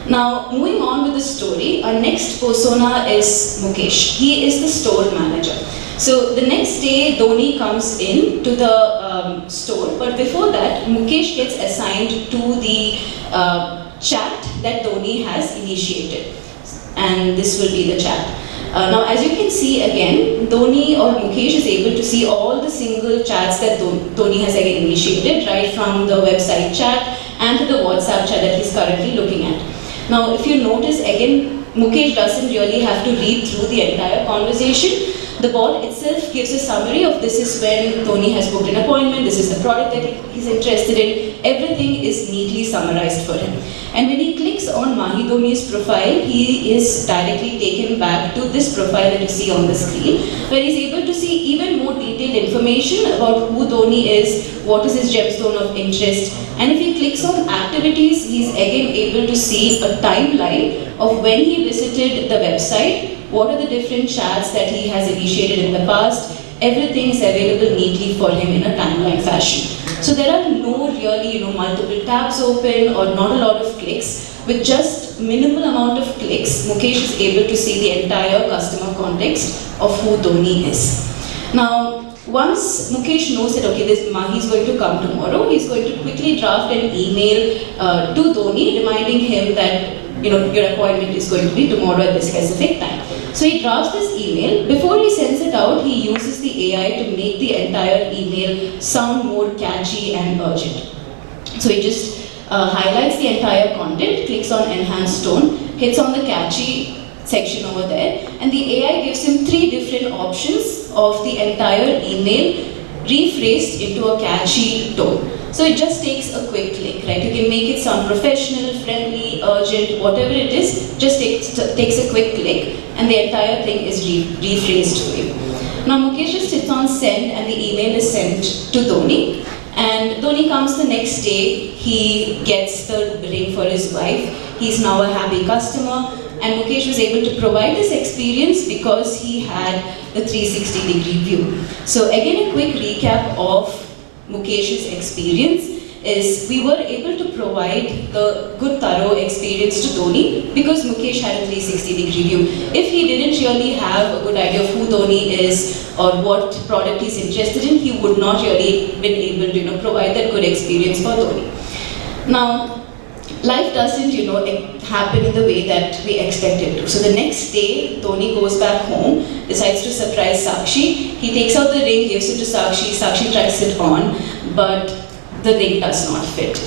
Now, moving on with the story, our next persona is Mukesh. He is the store manager. So the next day, Dhoni comes in to the store, but before that, Mukesh gets assigned to the chat that Dhoni has initiated. And this will be the chat. Now, as you can see again, Dhoni or Mukesh is able to see all the single chats that Dhoni has again initiated, right from the website chat and to the WhatsApp chat that he's currently looking at. Now, if you notice again, Mukesh doesn't really have to read through the entire conversation. The bot itself gives a summary of this is when Dhoni has booked an appointment, this is the product that he's interested in. Everything is neatly summarized for him. And when he clicks on Mahi Dhoni's profile, he is directly taken back to this profile that you see on the screen, where he's able to see even more detailed information about who Dhoni is, what is his gemstone of interest. And if he clicks on activities, he's again able to see a timeline of when he visited the website, what are the different chats that he has initiated in the past. Everything is available neatly for him in a timeline fashion. So there are no really multiple tabs open or not a lot of clicks. With just minimal amount of clicks, Mukesh is able to see the entire customer context of who Dhoni is. Now, once Mukesh knows that okay, this Mahi is going to come tomorrow, he's going to quickly draft an email to Dhoni reminding him that your appointment is going to be tomorrow at this specific time. So he drafts this email. Before he sends it out, he uses the AI to make the entire email sound more catchy and urgent. So he just highlights the entire content, clicks on enhance tone, hits on the catchy section over there, and the AI gives him 3 different options of the entire email rephrased into a catchy tone. So it just takes a quick click, right? You can make it sound professional, friendly, urgent, whatever it is, just takes a quick click and the entire thing is rephrased for you. Now Mukesh just hits on send and the email is sent to Dhoni. And Dhoni comes the next day, he gets the ring for his wife, he's now a happy customer, and Mukesh was able to provide this experience because he had the 360-degree view. So again, a quick recap of Mukesh's experience is we were able to provide the good thorough experience to Dhoni because Mukesh had a 360-degree view. If he didn't really have a good idea of who Dhoni is or what product he's interested in, he would not really been able to provide that good experience for Dhoni. Now, life doesn't happen in the way that we expect it to. So the next day, Dhoni goes back home, decides to surprise Sakshi. He takes out the ring, gives it to Sakshi. Sakshi tries it on, but the ring does not fit.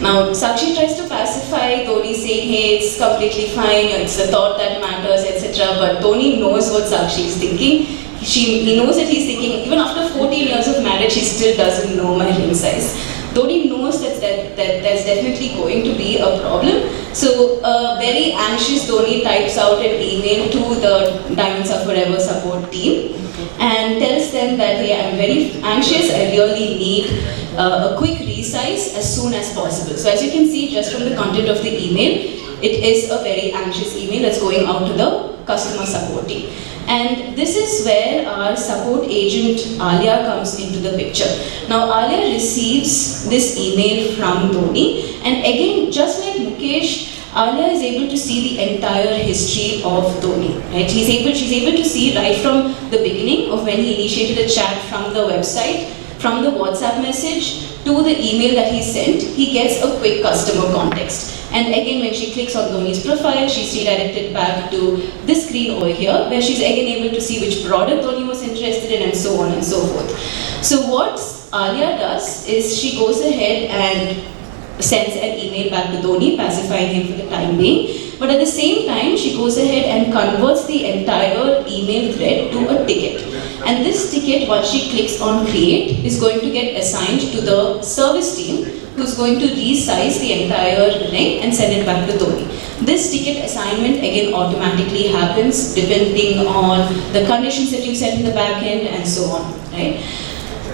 Now, Sakshi tries to pacify Dhoni, saying, hey, it's completely fine, it's the thought that matters, etc. But Dhoni knows what Sakshi is thinking. He knows that he's thinking, even after 14 years of marriage, he still doesn't know my ring size. Dhoni knows that there's definitely going to be a problem. So, very anxious Dhoni types out an email to the Diamonds Are Forever support team and tells them that, hey, I'm very anxious, I really need a quick resize as soon as possible. So as you can see just from the content of the email, it is a very anxious email that's going out to the customer support team. And this is where our support agent Alia comes into the picture. Now Alia receives this email from Dhoni, and again, just like Mukesh, Alia is able to see the entire history of Dhoni. Right? She's able to see right from the beginning of when he initiated a chat from the website, from the WhatsApp message to the email that he sent. He gets a quick customer context. And again, when she clicks on Dhoni's profile, she's redirected back to this screen over here, where she's again able to see which product Dhoni was interested in, and so on and so forth. So what Alia does is she goes ahead and sends an email back to Dhoni, pacifying him for the time being. But at the same time, she goes ahead and converts the entire email thread to a ticket. And this ticket, once she clicks on create, is going to get assigned to the service team, who's going to resize the entire ring and send it back to Dhoni. This ticket assignment again automatically happens depending on the conditions that you set in the back end and so on. Right?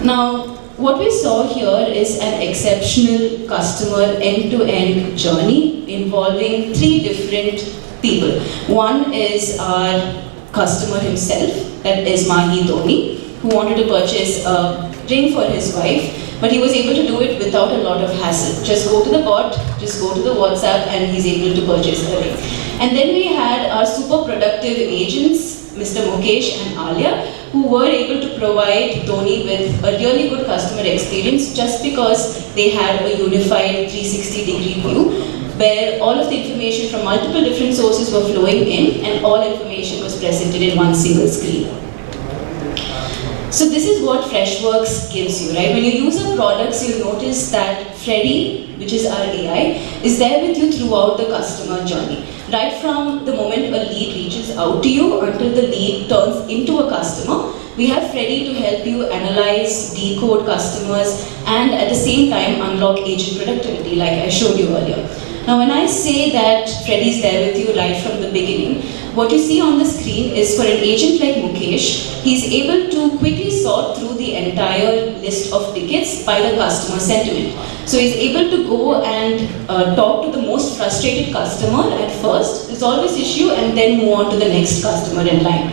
Now, what we saw here is an exceptional customer end-to-end journey involving 3 different people. One is our customer himself, that is Mahi Dhoni, who wanted to purchase a ring for his wife. But he was able to do it without a lot of hassle. Just go to the bot, just go to the WhatsApp, and he's able to purchase the ring. And then we had our super productive agents, Mr. Mukesh and Alia, who were able to provide Dhoni with a really good customer experience just because they had a unified 360-degree view where all of the information from multiple different sources were flowing in and all information was presented in one single screen. So this is what Freshworks gives you, right? When you use our products, you'll notice that Freddy, which is our AI, is there with you throughout the customer journey. Right from the moment a lead reaches out to you until the lead turns into a customer, we have Freddy to help you analyze, decode customers, and at the same time unlock agent productivity, like I showed you earlier. Now when I say that Freddy's there with you right from the beginning, what you see on the screen is for an agent like Mukesh, he's able to quickly sort through the entire list of tickets by the customer sentiment. So he's able to go and talk to the most frustrated customer at first, resolve his issue, and then move on to the next customer in line.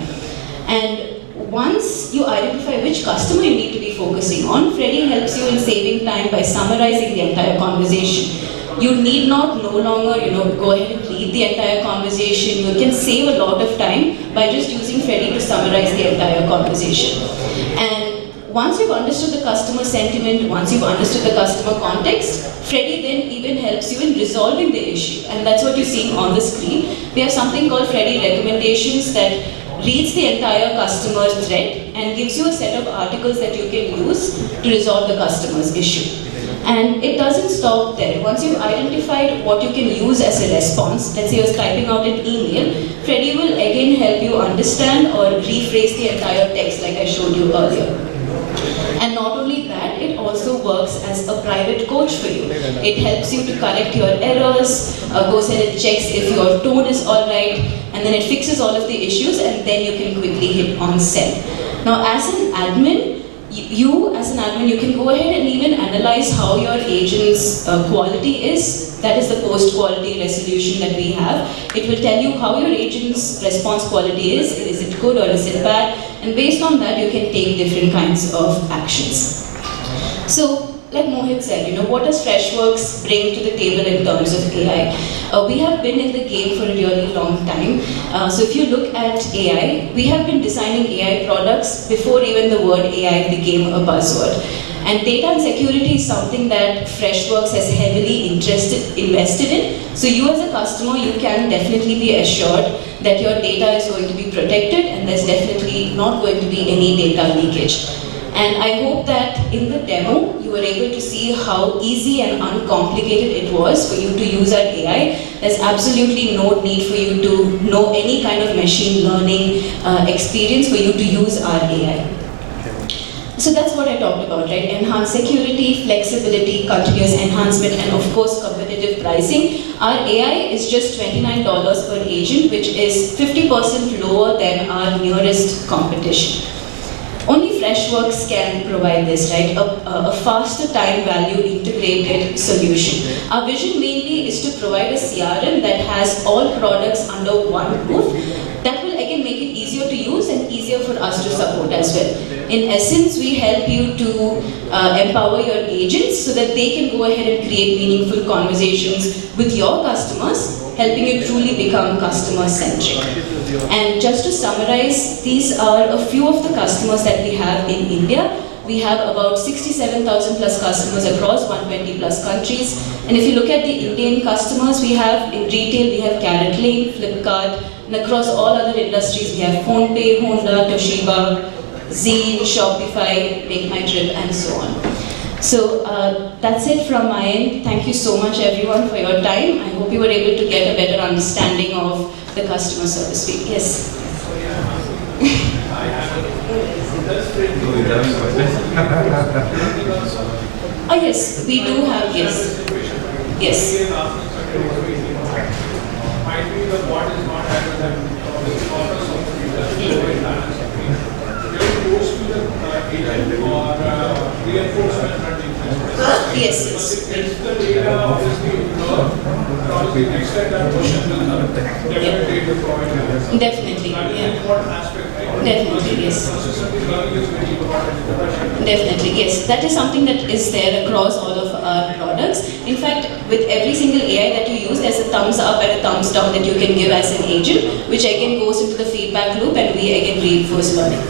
And once you identify which customer you need to be focusing on, Freddy helps you in saving time by summarizing the entire conversation. You need not no longer, go ahead and read the entire conversation. You can save a lot of time by just using Freddy to summarize the entire conversation. And once you've understood the customer sentiment, once you've understood the customer context, Freddy then even helps you in resolving the issue. And that's what you're seeing on the screen. We have something called Freddy recommendations that reads the entire customer thread and gives you a set of articles that you can use to resolve the customer's issue. And it doesn't stop there. Once you've identified what you can use as a response, let's say you're typing out an email, Freddy will again help you understand or rephrase the entire text like I showed you earlier. And not only that, it also works as a private coach for you. It helps you to correct your errors, goes ahead and checks if your tone is alright, and then it fixes all of the issues, and then you can quickly hit on send. Now, as an admin, you as an admin, you can go ahead and even analyze how your agent's quality is. That is the post-quality resolution that we have. It will tell you how your agent's response quality is it good or is it bad? And based on that, you can take different kinds of actions. So, like Mohit said, what does Freshworks bring to the table in terms of AI? We have been in the game for a really long time. So if you look at AI, we have been designing AI products before even the word AI became a buzzword. And data and security is something that Freshworks has heavily invested in. So you as a customer, you can definitely be assured that your data is going to be protected and there's definitely not going to be any data leakage. And I hope that in the demo, you were able to see how easy and uncomplicated it was for you to use our AI. There's absolutely no need for you to know any kind of machine learning experience for you to use our AI. So that's what I talked about, right? Enhanced security, flexibility, continuous enhancement, and of course, competitive pricing. Our AI is just $29 per agent, which is 50% lower than our nearest competition. Only Freshworks can provide this, right? A faster time value integrated solution. Our vision mainly is to provide a CRM that has all products under one roof. That will again make it easier to use and easier for us to support as well. In essence, we help you to empower your agents so that they can go ahead and create meaningful conversations with your customers, helping you truly become customer-centric. And just to summarize, these are a few of the customers that we have in India. We have about 67,000 plus customers across 120 plus countries. And if you look at the Indian customers, we have in retail, we have Carrot Lane, Flipkart, and across all other industries, we have PhonePe, Honda, Toshiba, Zine, Shopify, Make My Trip, and so on. So that's it from my end. Thank you so much everyone for your time. I hope you were able to get a better understanding of the customer service suite. Yes. Oh yes, we do have, yes. Yes. Might be the bot is not having that offers of the feature very close to the agent or reinforcement running. Yes. If the data obviously probably next time that question will come. Definitely the provider. Definitely. That is Yeah. an important aspect, right? Definitely, yes. Consistently learning is very important. Definitely, yes. That is something that is there across all of our products. In fact, with every single AI that you use, there's a thumbs up and a thumbs down that you can give as an agent, which again goes into the feedback loop and we again reinforce learning.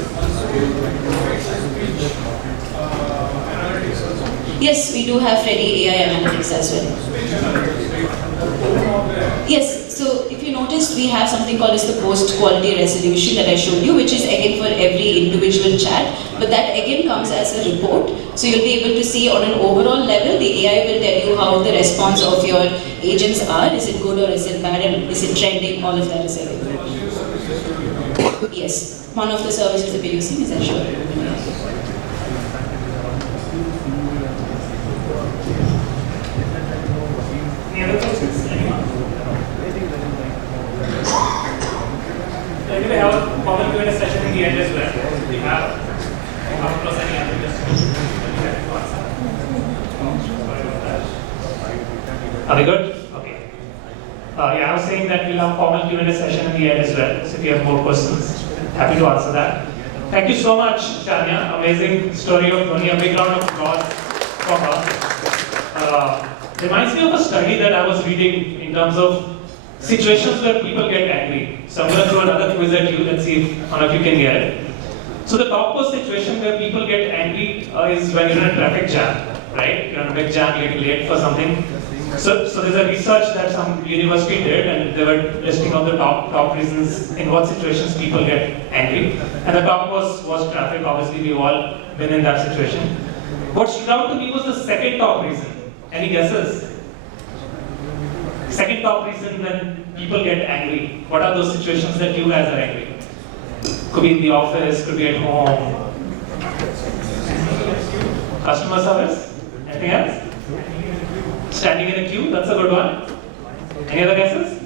Yes, we do have Freddy AI analytics as well. Yes, so if you noticed, we have something called as the post-quality resolution that I showed you, which is again for every individual chat, but that again comes as a report. So you'll be able to see on an overall level, the AI will tell you how the response of your agents are. Is it good or is it bad, and is it trending? All of that is available. Yes, one of the services that we're using is Azure. Any other questions? Anyone? Anyway, have a common Q&A session in the end as well. We have plus any other questions. Are they good? Okay. Yeah, I was saying that we'll have formal Q&A session in the end as well. So if you have more questions, happy to answer that. Thank you so much, Shania. Amazing story of Dhoni. A big round of applause for her. Reminds me of a study that I was reading in terms of situations where people get angry. So I'm going to throw another quiz at you. Let's see if one of you can get it. So the top was situation where people get angry is when you're in a traffic jam, right? You're in a big jam, you're getting late for something. So there's a research that some university did, and they were listing out the top reasons in what situations people get angry. And the top was traffic. Obviously, we've all been in that situation. What stood out to me was the second top reason. Any guesses? Second top reason when people get angry. What are those situations that you guys are angry? Could be in the office, could be at home. Customer service? Anything else? Standing in a queue, that's a good one. Any other guesses?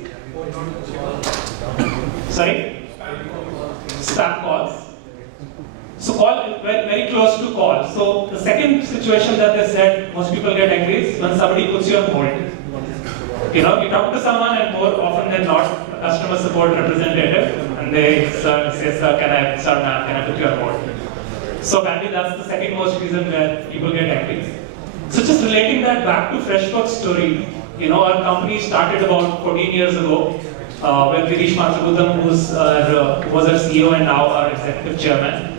Sorry? Spam calls. So call, very close to call. So the second situation that they said most people get angry is when somebody puts you on hold. You know, you talk to someone and more often than not, a customer support representative, and they say, sir, ma'am, can I put you on hold? So apparently that's the second most reason where people get angry. So just relating that back to Freshworks story, you know, our company started about 14 years ago when Girish Mathrubootham, who was our CEO and now our executive chairman,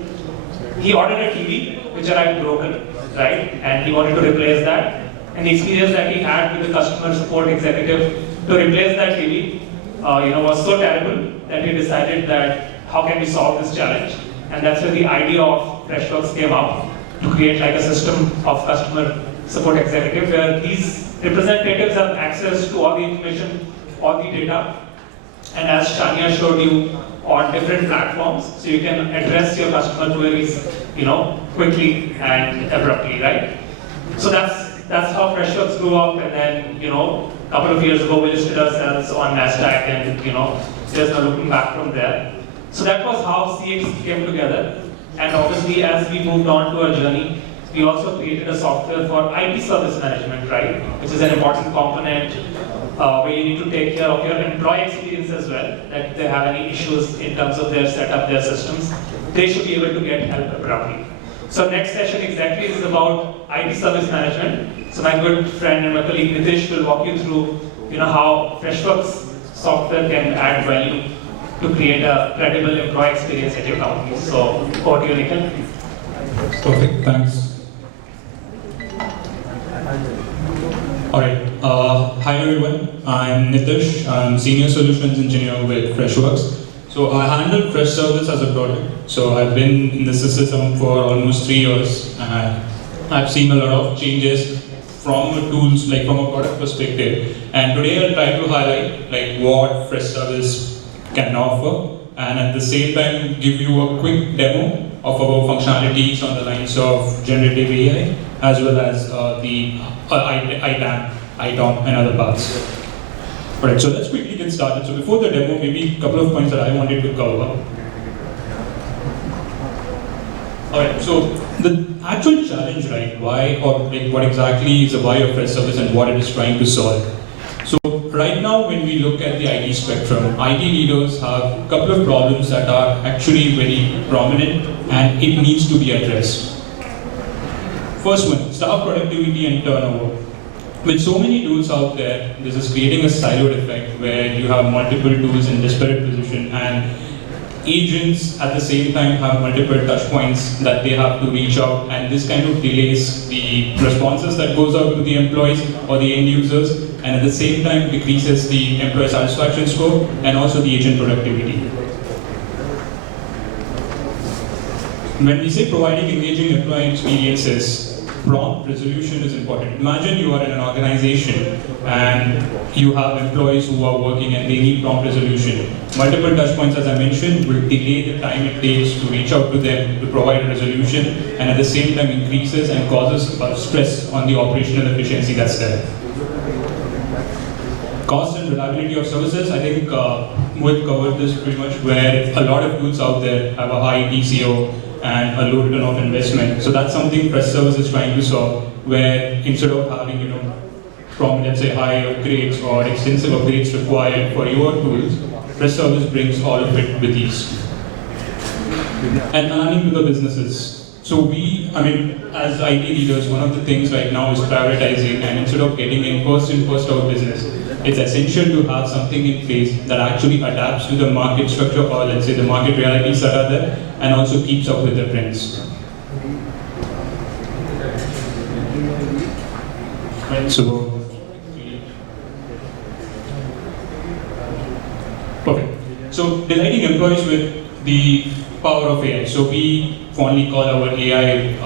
he ordered a TV which arrived broken, right? And he wanted to replace that. And the experience that he had with the customer support executive to replace that TV, was so terrible that he decided that how can we solve this challenge? And that's where the idea of Freshworks came up, to create like a system of customer support executive where these representatives have access to all the information, all the data, and as Shania showed you, on different platforms, so you can address your customer queries, quickly and abruptly, right? So that's how Freshworks grew up, and then, a couple of years ago we listed ourselves on NASDAQ, and there's no looking back from there. So that was how CX came together, and obviously as we moved on to our journey, we also created a software for IT service management, right? Which is an important component where you need to take care of your employee experience as well, that if they have any issues in terms of their setup, their systems, they should be able to get help abruptly. So next session exactly is about IT service management. So my good friend and my colleague Nitish will walk you through, how Freshworks software can add value to create a credible employee experience at your company. So over to you, Nikhil. Perfect, thanks. Alright, hi everyone, I'm Nitish, I'm Senior Solutions Engineer with Freshworks. So I handle Fresh Service as a product. So I've been in this system for almost 3 years, and I've seen a lot of changes from tools, like from a product perspective. And today I'll try to highlight what Fresh Service can offer, and at the same time give you a quick demo of our functionalities on the lines of generative AI, as well as the ITAM, and other parts. Alright, so let's quickly get started. So before the demo, maybe a couple of points that I wanted to cover. Alright, so the actual challenge, right, why or what exactly is a why of Fresh Service and what it is trying to solve. So right now, when we look at the IT spectrum, IT leaders have a couple of problems that are actually very prominent and it needs to be addressed. First one, staff productivity and turnover. With so many tools out there, this is creating a siloed effect where you have multiple tools in disparate position, and agents at the same time have multiple touch points that they have to reach out, and this kind of delays the responses that goes out to the employees or the end users, and at the same time decreases the employee satisfaction score and also the agent productivity. When we say providing engaging employee experiences, prompt resolution is important. Imagine you are in an organization and you have employees who are working and they need prompt resolution. Multiple touch points, as I mentioned, will delay the time it takes to reach out to them to provide a resolution, and at the same time increases and causes stress on the operational efficiency that's there. Cost and reliability of services, I think Mohit covered this pretty much, where a lot of tools out there have a high TCO and a low return of investment. So that's something Fresh Service is trying to solve, where instead of having, from let's say high upgrades or extensive upgrades required for your tools, Fresh Service brings all of it with ease. And aligning to the businesses. So as IT leaders, one of the things right now is prioritizing, and instead of getting in first out business, it's essential to have something in place that actually adapts to the market structure, or let's say the market realities that are there, and also keeps up with the trends. Right, so perfect. So delighting employees with the power of AI. So we fondly call our AI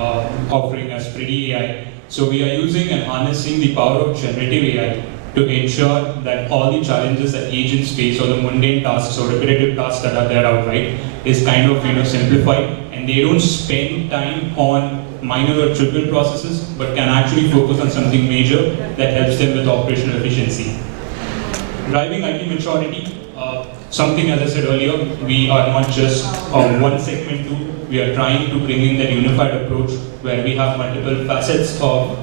offering as Pretty AI. So we are using and harnessing the power of generative AI to ensure that all the challenges that agents face or the mundane tasks or repetitive tasks that are there outright is kind of simplified, and they don't spend time on minor or trivial processes but can actually focus on something major that helps them with operational efficiency. Driving IT maturity, something as I said earlier, we are not just one segment too, we are trying to bring in that unified approach where we have multiple facets of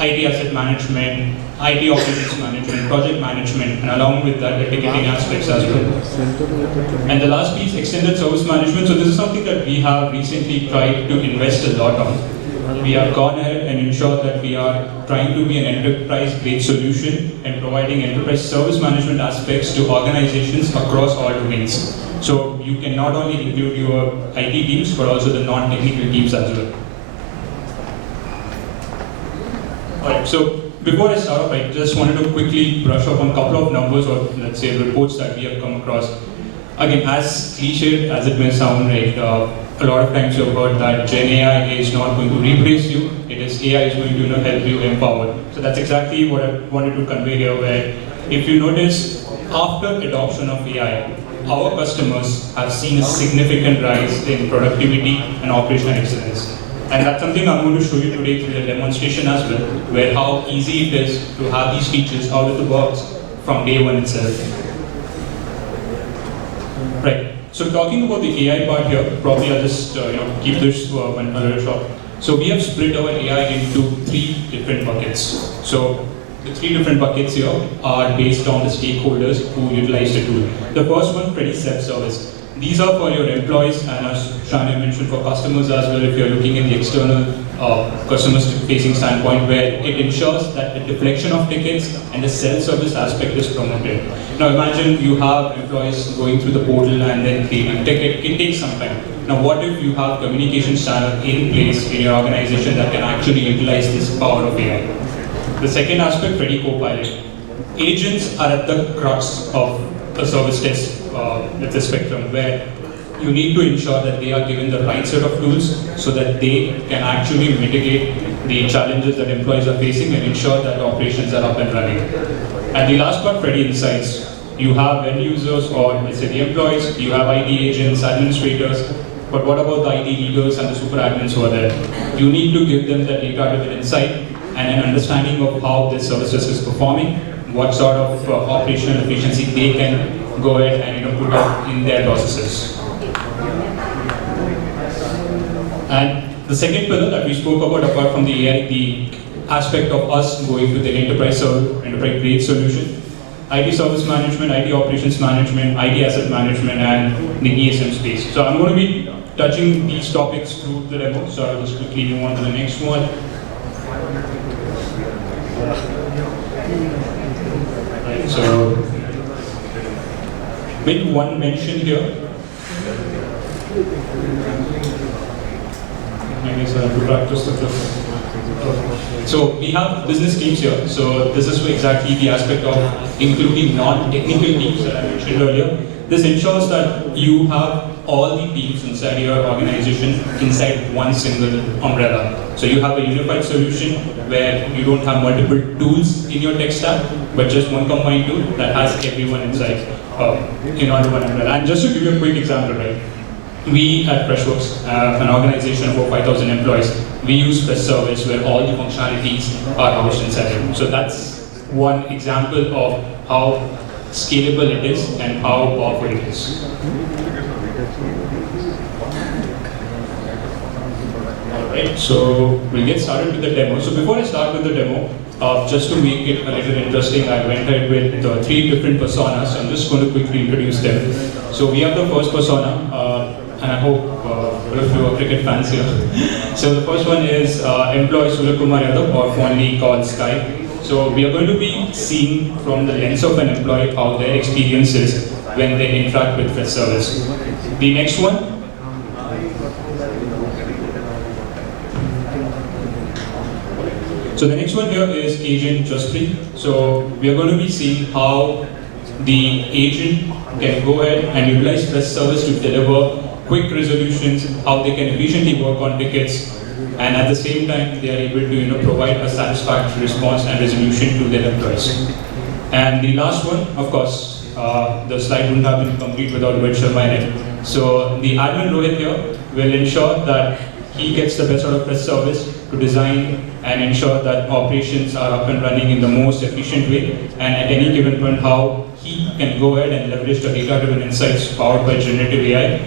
IT asset management, IT operations management, project management, and along with that, the ticketing aspects as well. And the last piece, extended service management. So this is something that we have recently tried to invest a lot on. We have gone ahead and ensured that we are trying to be an enterprise-grade solution and providing enterprise service management aspects to organizations across all domains. So you can not only include your IT teams, but also the non-technical teams as well. Alright, so before I start off, I just wanted to quickly brush up on a couple of numbers or let's say reports that we have come across. Again, as cliched as it may sound, right, a lot of times you've heard that Gen AI is not going to replace you, it is AI is going to help you empower. So that's exactly what I wanted to convey here, where if you notice, after adoption of AI, our customers have seen a significant rise in productivity and operational excellence. And that's something I'm going to show you today through the demonstration as well, where how easy it is to have these features out of the box from day one itself. Right. So talking about the AI part here, probably I'll just keep this one a little short. So we have split our AI into 3 different buckets. So the 3 different buckets here are based on the stakeholders who utilize the tool. The first one, pretty self-service. These are for your employees, and as Shania mentioned, for customers as well, if you're looking in the external customer-facing standpoint, where it ensures that the deflection of tickets and the self-service aspect is promoted. Now imagine you have employees going through the portal and then creating a ticket. It takes some time. Now what if you have communication channel in place in your organization that can actually utilize this power of AI? The second aspect, Freddy Copilot. Agents are at the crux of a service desk with the spectrum, where you need to ensure that they are given the right set of tools so that they can actually mitigate the challenges that employees are facing and ensure that operations are up and running. And the last part, Freddy Insights. You have end users, or let's say the employees, you have IT agents, administrators, but what about the IT leaders and the super admins who are there? You need to give them the data-driven insight and an understanding of how this services is performing, what sort of operational efficiency they can go ahead and put up in their processes. And the second pillar that we spoke about, apart from the AI, the aspect of us going to the enterprise-grade solution, IT service management, IT operations management, IT asset management, and the ESM space. So I'm going to be touching these topics through the demo, so I'll just quickly move on to the next one. Right, so make one mention here. I guess I have to practice with this. So we have business teams here. So this is exactly the aspect of including non-technical teams that I mentioned earlier. This ensures that you have all the teams inside your organization inside one single umbrella. So you have a unified solution where you don't have multiple tools in your tech stack, but just one combined tool that has everyone inside under one umbrella. And just to give you a quick example, right? We at Freshworks, an organization of over 5,000 employees, we use Freshservice where all the functionalities are housed inside it. So that's one example of how scalable it is and how powerful it is. Alright, so we'll get started with the demo. So before I start with the demo, just to make it a little interesting, I went ahead with 3 different personas. I'm just going to quickly introduce them. So we have the first persona, and I hope all of you are cricket fans here. So the first one is employee Surya Kumar Yadav, or fondly called Sky. So we are going to be seeing from the lens of an employee how their experience is when they interact with Freshservice. The next one. So So the next one here is agent trust-free. So we are going to be seeing how the agent can go ahead and utilize Freshservice to deliver quick resolutions, how they can efficiently work on tickets, and at the same time they are able to provide a satisfactory response and resolution to their employees. And the last one, of course, the slide wouldn't have been complete without Rohit Sharma in it. So the admin Rohit here will ensure that he gets the best out of Freshservice to design and ensure that operations are up and running in the most efficient way, and at any given point how he can go ahead and leverage the data-driven insights powered by generative AI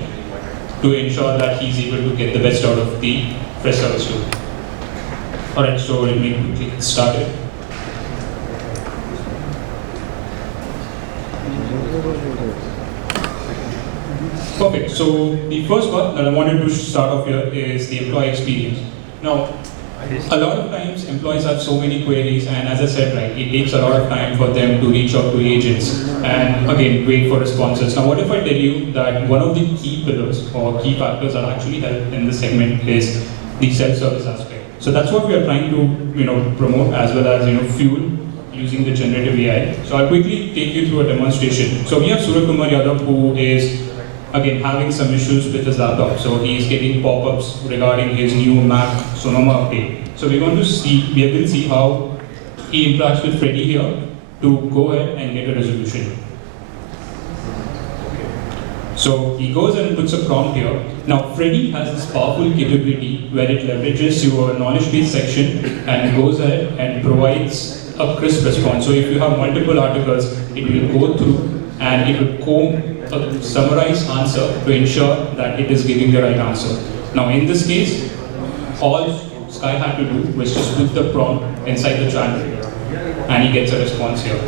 to ensure that he's able to get the best out of the Freshservice tool. Alright, so let me quickly get started. Perfect. So the first part that I wanted to start off here is the employee experience. Now, a lot of times employees have so many queries, and as I said, right, it takes a lot of time for them to reach out to agents and again wait for responses. Now, what if I tell you that one of the key pillars or key factors that actually help in this segment is the self-service aspect? So that's what we are trying to promote as well as fuel using the generative AI. So I'll quickly take you through a demonstration. So we have Surya Kumar Yadav, who is again having some issues with his laptop. So he is getting pop-ups regarding his new Mac Sonoma update. So we will see how he interacts with Freddy here to go ahead and get a resolution. So he goes and puts a prompt here. Now Freddy has this powerful capability where it leverages your knowledge base section and goes ahead and provides a crisp response. So if you have multiple articles, it will go through and it will comb a summarized answer to ensure that it is giving the right answer. Now in this case, all Sky had to do was just put the prompt inside the channel and he gets a response here.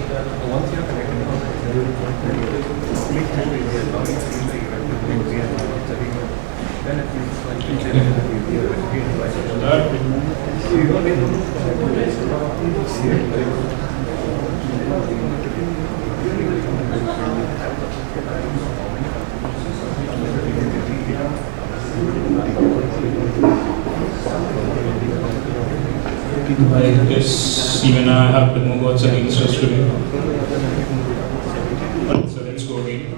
I guess even I have to move outside against us today. Right, so let's go again.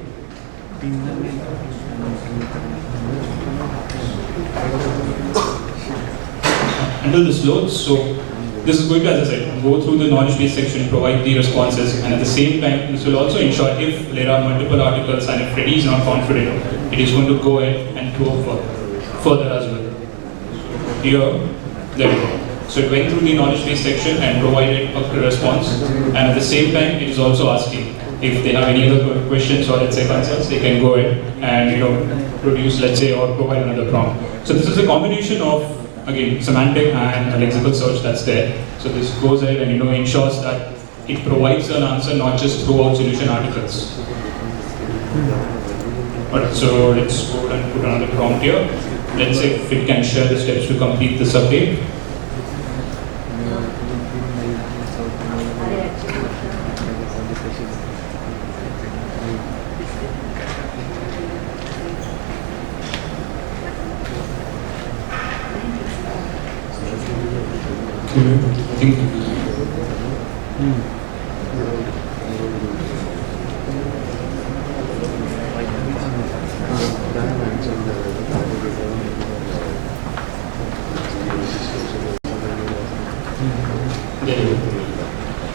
Until this loads, so this is going to, as I said, go through the knowledge base section, provide the responses, and at the same time, this will also ensure if there are multiple articles and if Freddy is not confident, it is going to go ahead and probe further as well. Here, there we go. So it went through the knowledge base section and provided a response, and at the same time, it is also asking if they have any other questions or let's say concerns, they can go ahead and produce, let's say, or provide another prompt. So this is a combination of, again, semantic and a lexical search that's there. So this goes ahead and ensures that it provides an answer not just throughout solution articles. Alright, so let's go ahead and put another prompt here. Let's say if it can share the steps to complete this update. I think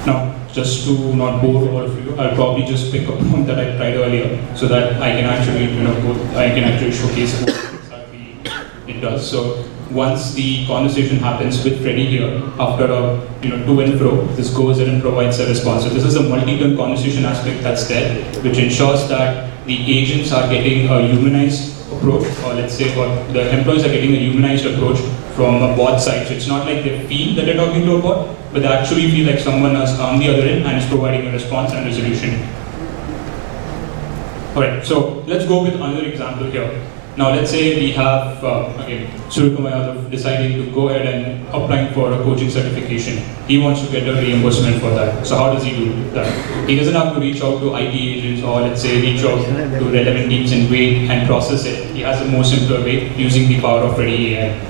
now, just to not bore all of you, I'll probably just pick a prompt that I tried earlier so that I can actually showcase what exactly it does. So once the conversation happens with Freddy here, after a to and fro, this goes in and provides a response. So this is a multi-turn conversation aspect that's there, which ensures that the agents are getting a humanized approach, or let's say, or the employees are getting a humanized approach from a bot side. So it's not like they feel that they're talking to a bot, but they actually feel like someone is on the other end and is providing a response and resolution. Alright, so let's go with another example here. Now let's say we have, again, Surya Kumar Yadav deciding to go ahead and applying for a coaching certification. He wants to get a reimbursement for that. So how does he do that? He doesn't have to reach out to IT agents or let's say reach out to relevant teams and wait and process it. He has a more simpler way using the power of Freddy AI.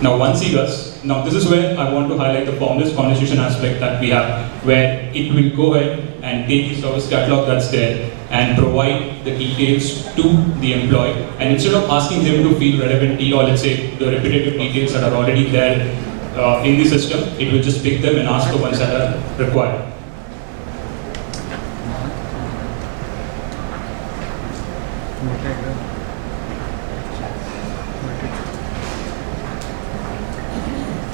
Now once he does, now this is where I want to highlight the formless conversation aspect that we have, where it will go ahead and take the service catalog that's there and provide the details to the employee, and instead of asking them to fill relevant or let's say the repetitive details that are already there in the system, it will just pick them and ask the ones that are required.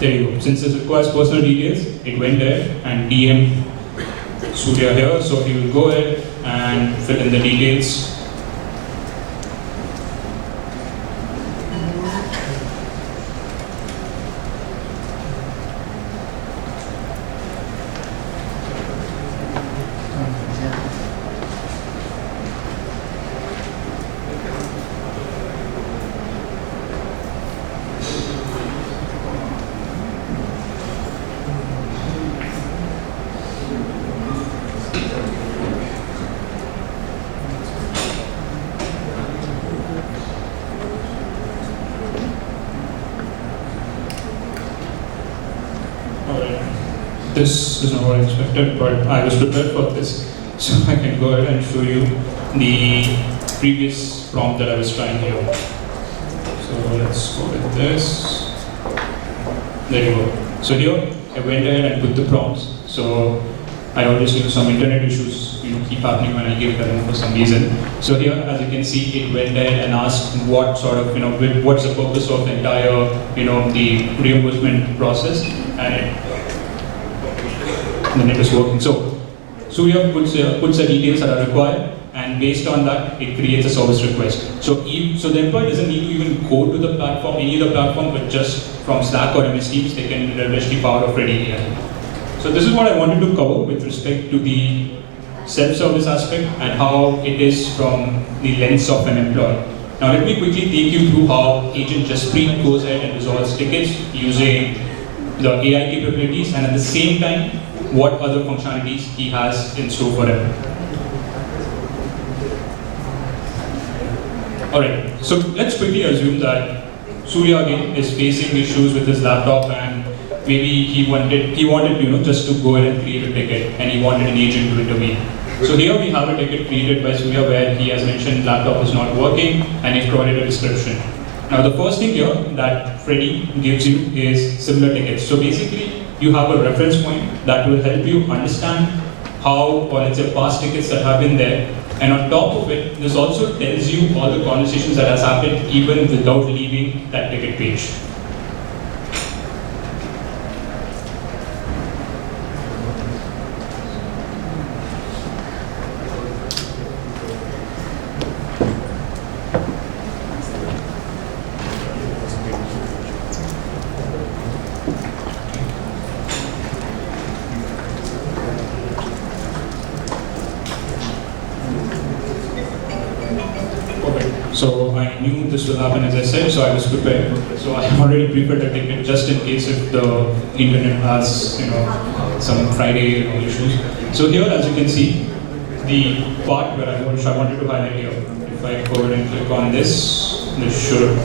There you go. Since this requires personal details, it went there and DM'd Surya here, so he will go ahead and fill in the details. This is not what I expected, but I was prepared for this. So I can go ahead and show you the previous prompt that I was trying here. So let's go with this. There you go. So here I went ahead and put the prompts. So I always knew some internet issues keep happening when I give it for some reason. So here, as you can see, it went ahead and asked what sort of what's the purpose of the entire the reimbursement process, and then it is working. So Surya puts the details that are required, and based on that, it creates a service request. So the employee doesn't need to even go to the platform, any other platform, but just from Slack or MS Teams, they can leverage the power of Redington. So this is what I wanted to cover with respect to the self-service aspect and how it is from the lens of an employee. Now let me quickly take you through how Agent Jaspreet goes ahead and resolves tickets using the AI capabilities, and at the same time, what other functionalities he has in store for him. Alright, so let's quickly assume that Surya again is facing issues with his laptop, and maybe he wanted just to go ahead and create a ticket, and he wanted an agent to intervene. So here we have a ticket created by Surya where he has mentioned laptop is not working, and he's provided a description. Now the first thing here that Freddy gives you is similar tickets. So basically you have a reference point that will help you understand how, or let's say past tickets that have been there, and on top of it, this also tells you all the conversations that has happened even without leaving that ticket page. So I knew this will happen, as I said, so I was prepared. So I already prepared a ticket just in case if the internet has, some Friday issues. So here, as you can see, the part where I wanted to highlight here. If I go ahead and click on this should.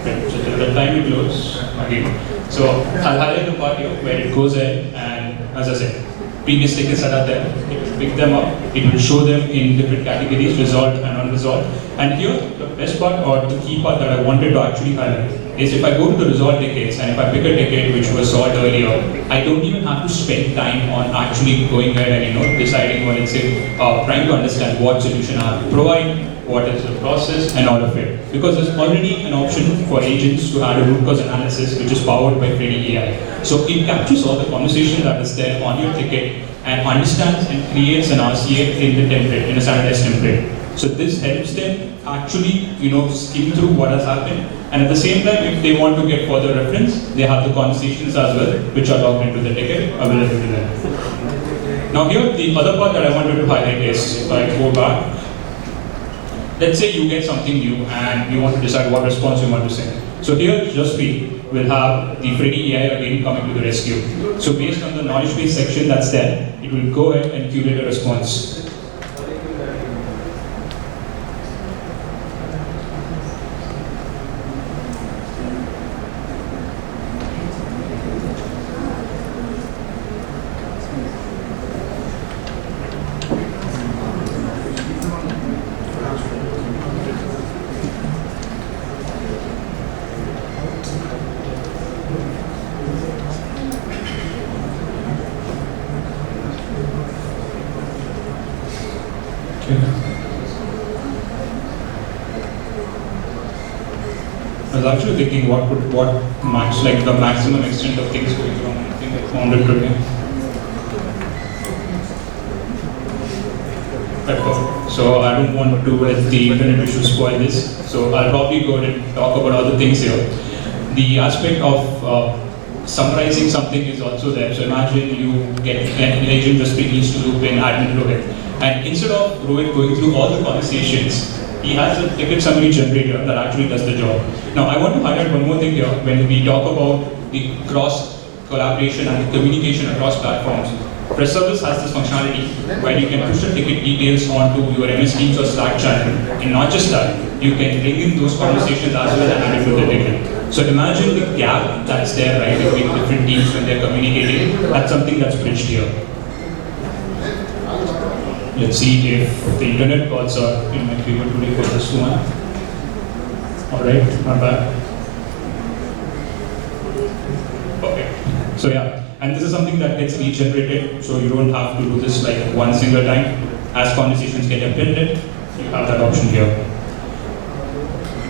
Okay, so till the time it loads again. So I'll highlight the part here where it goes ahead and, as I said, previous tickets that are there, it will pick them up, it will show them in different categories, resolved and unresolved. And here, the best part or the key part that I wanted to actually highlight is if I go to the resolved tickets and if I pick a ticket which was solved earlier, I don't even have to spend time on actually going ahead and deciding or let's say trying to understand what solution I have to provide, what is the process and all of it. Because there's already an option for agents to add a root cause analysis which is powered by Freddy AI. So it captures all the conversation that is there on your ticket and understands and creates an RCA in the template, in a standardized template. So this helps them actually, skim through what has happened, and at the same time, if they want to get further reference, they have the conversations as well, which are logged into the ticket available to them. Now here, the other part that I wanted to highlight is, if I go back, let's say you get something new and you want to decide what response you want to send. So here, Jaspreet will have the Freddy AI again coming to the rescue. So based on the knowledge base section that's there, it will go ahead and curate a response. I was actually thinking what match like the maximum extent of things going wrong. I think I found it today. So I don't want to let the internet issue spoil this. So I'll probably go ahead and talk about other things here. The aspect of summarizing something is also there. So imagine you get an agent just needs to loop in admin Rohit. And instead of Rohit going through all the conversations, he has a ticket summary generator that actually does the job. Now I want to highlight one more thing here. When we talk about the cross collaboration and the communication across platforms, Freshservice has this functionality where you can push the ticket details onto your MS Teams or Slack channel. And not just that, you can bring in those conversations as well and add it to the ticket. So imagine the gap that's there, right, between different teams when they're communicating. That's something that's bridged here. Let's see if the internet calls are in my favor today for this one. Alright, not bad. Okay. So yeah, and this is something that gets regenerated, so you don't have to do this like one single time. As conversations get appended, you have that option here.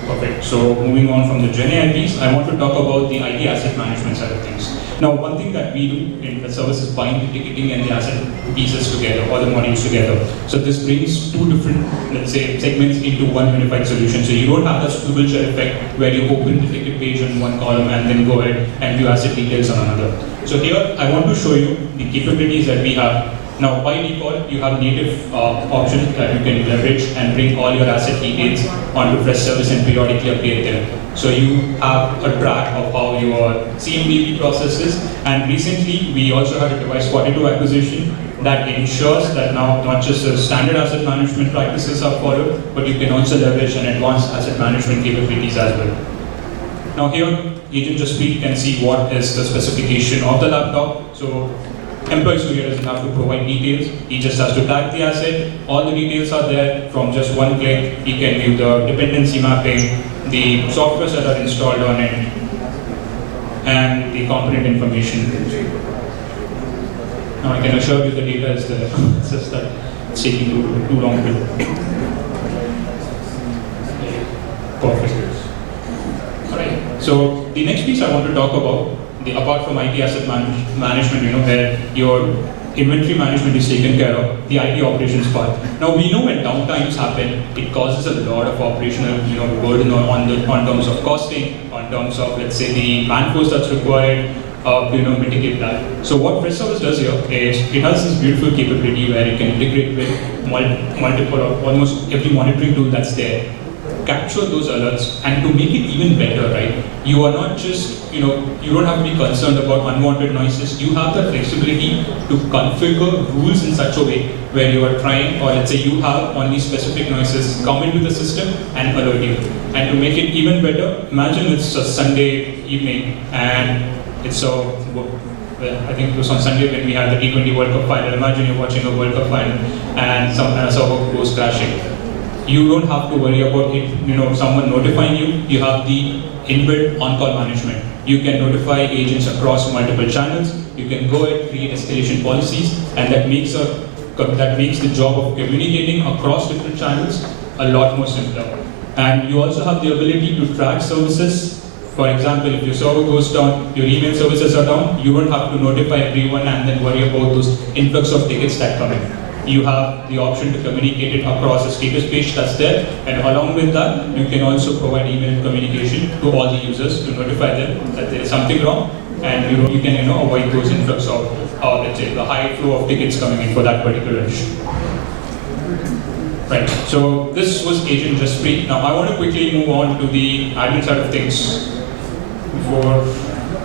Perfect. So moving on from the GenAI piece, I want to talk about the IT asset management side of things. Now, one thing that we do in the service is bind the ticketing and the asset pieces together, or the modules together. So this brings two different, let's say, segments into one unified solution. So you don't have that swivel chair effect where you open the ticket page in one column and then go ahead and view asset details on another. So here, I want to show you the capabilities that we have. Now, by default, you have native options that you can leverage and bring all your asset details onto Freshservice and periodically update them. So you have a track of how your CMDB process is. And recently, we also had a Device 42 acquisition that ensures that now not just the standard asset management practices are followed, but you can also leverage an advanced asset management capabilities as well. Now here, Agent Just Speak can see what is the specification of the laptop. So employee studio doesn't have to provide details. He just has to tag the asset. All the details are there from just one click. He can view the dependency mapping, the softwares that are installed on it, and the component information. Now I can assure you the data is there. It's just that it's taking too long to do. Perfect. Alright, so the next piece I want to talk about, apart from IT asset management, where your inventory management is taken care of, the IT operations part. Now we know when downtimes happen, it causes a lot of operational burden on terms of costing, on terms of, let's say, the manforce that's required, mitigate that. So what Freshservice does here is it has this beautiful capability where it can integrate with multiple or almost every monitoring tool that's there, capture those alerts, and to make it even better, right? You are not just, you don't have to be concerned about unwanted noises. You have the flexibility to configure rules in such a way where you are trying, or let's say you have only specific noises come into the system and alert you. And to make it even better, imagine it's a Sunday evening and it's I think it was on Sunday when we had the T20 World Cup final. Imagine you're watching a World Cup final and a server goes crashing. You don't have to worry about it, someone notifying you. You have the inbuilt on-call management. You can notify agents across multiple channels. You can go and create escalation policies, and that makes the job of communicating across different channels a lot more simpler. And you also have the ability to track services. For example, if your server goes down, your email services are down, you don't have to notify everyone and then worry about those influx of tickets that come in. You have the option to communicate it across a status page that's there, and along with that, you can also provide email communication to all the users to notify them that there is something wrong, and you can avoid those influx of, let's say, the high flow of tickets coming in for that particular issue. Right. So this was Agent Just Speak. Now I want to quickly move on to the admin side of things before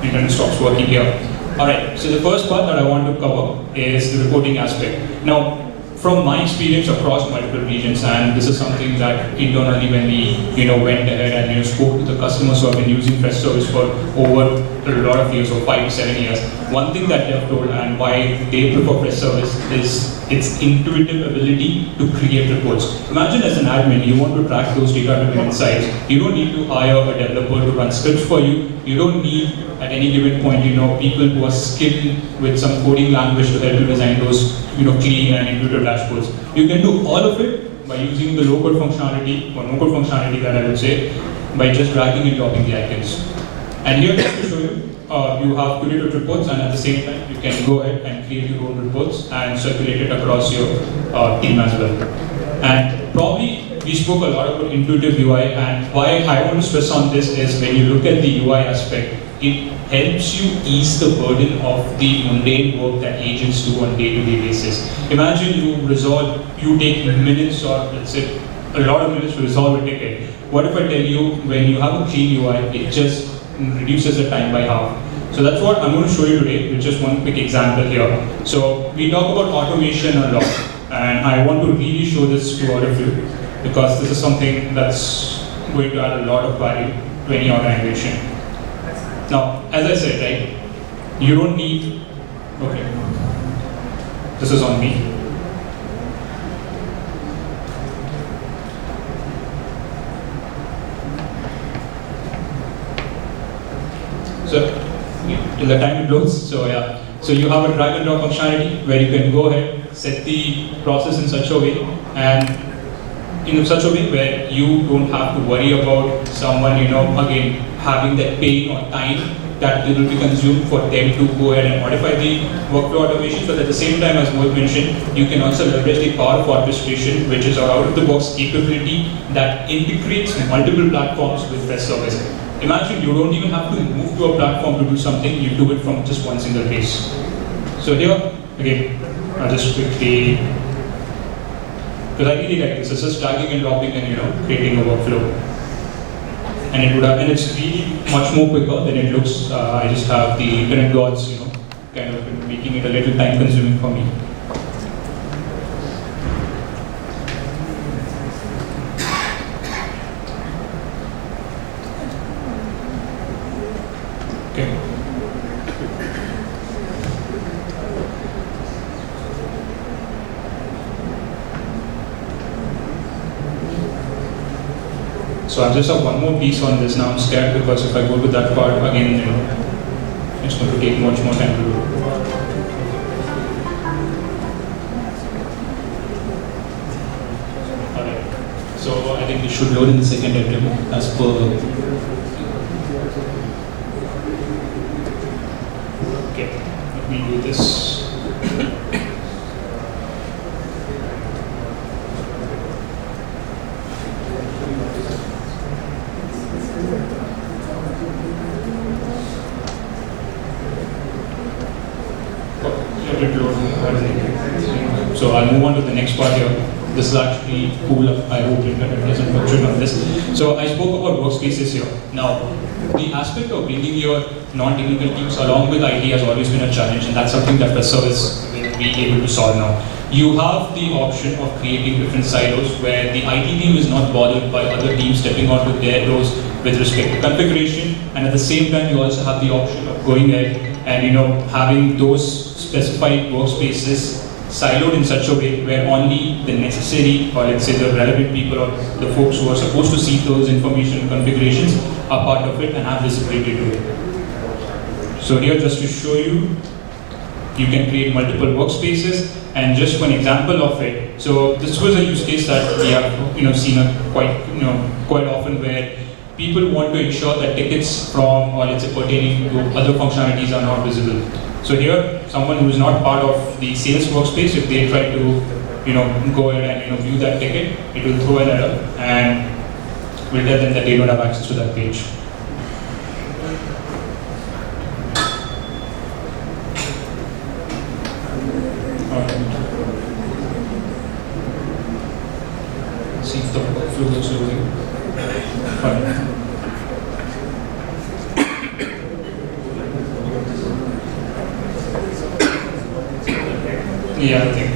internet stops working here. Alright, so the first part that I want to cover is the reporting aspect. Now, from my experience across multiple regions, and this is something that internally when we went ahead and spoke to the customers who have been using Freshservice for over a lot of years, or 5 to 7 years, one thing that they've told and why they prefer Freshservice is its intuitive ability to create reports. Imagine as an admin, you want to track those data-driven insights. You don't need to hire a developer to run scripts for you. You don't need, at any given point, people who are skilled with some coding language to help you design those, clean and intuitive dashboards. You can do all of it by using the low-code functionality, or no-code functionality that I would say, by just dragging and dropping the icons. And here, just to show you, you have curated reports, and at the same time, you can go ahead and create your own reports and circulate it across your team as well. And probably we spoke a lot about intuitive UI, and why I want to stress on this is when you look at the UI aspect, it helps you ease the burden of the mundane work that agents do on a day-to-day basis. Imagine you take minutes, or let's say a lot of minutes to resolve a ticket. What if I tell you, when you have a clean UI, it just reduces the time by half. So that's what I'm going to show you today with just one quick example here. So we talk about automation a lot, and I want to really show this to all of you because this is something that's going to add a lot of value to any organization. Now, as I said, right, you don't need, okay, this is on me. So, till the time it loads, so yeah. So you have a drag and drop functionality where you can go ahead, set the process in such a way, and in such a way where you don't have to worry about someone, again, having that pain or time that will be consumed for them to go ahead and modify the workflow automation. But at the same time, as Mohit mentioned, you can also leverage the power of orchestration, which is our out-of-the-box capability that integrates multiple platforms with Freshservice. Imagine you don't even have to move to a platform to do something, you do it from just one single place. So here, again, I'll just quickly, because I really like this, it's just dragging and dropping and creating a workflow. And it's really much more quicker than it looks. I just have the internet gods, kind of making it a little time consuming for me. Okay. So I just have one more piece on this now. I'm scared because if I go to that part again, it's going to take much more time to do. Alright. So I think we should load in the second attempt as per. Okay. Let me do this. So I'll move on to the next part here. This is actually cool. I hope it doesn't fluctuate on this. So I spoke about workspaces here. Now, the aspect of bringing your non-technical teams along with IT has always been a challenge, and that's something that Freshservice will be able to solve now. You have the option of creating different silos where the IT team is not bothered by other teams stepping onto their roles with respect to configuration, and at the same time you also have the option of going ahead and having those specified workspaces siloed in such a way where only the necessary, or let's say the relevant people or the folks who are supposed to see those information and configurations are part of it and have visibility to it. So here, just to show you, you can create multiple workspaces, and just one example of it. So this was a use case that we have seen quite often where people want to ensure that tickets from, or let's say pertaining to other functionalities are not visible. So here, someone who is not part of the sales workspace, if they try to, go ahead and view that ticket, it will throw an error and will tell them that they don't have access to that page. Let's see if the workflow is loading. Fine. Yeah, I think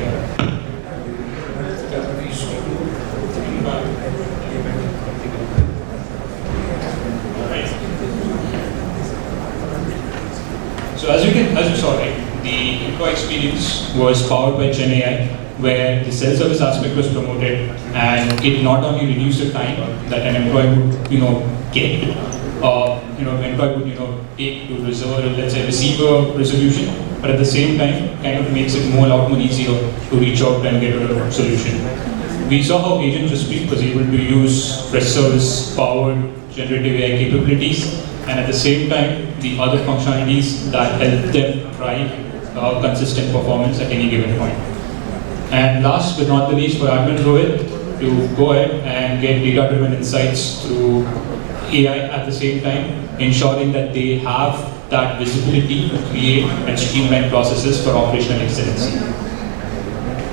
So as you saw, right, the employee experience was powered by Gen AI, where the self-service aspect was promoted, and it not only reduced the time that an employee would, get, employee would, take to reserve, let's say, receive a resolution, but at the same time, kind of makes it a lot more easier to reach out and get a solution. We saw how Agent to Speak was able to use Freshservice powered generative AI capabilities, and at the same time, the other functionalities that help them drive consistent performance at any given point. And last but not the least, for admin Rohit to go ahead and get data-driven insights through AI at the same time, ensuring that they have that visibility to create and streamline processes for operational excellence.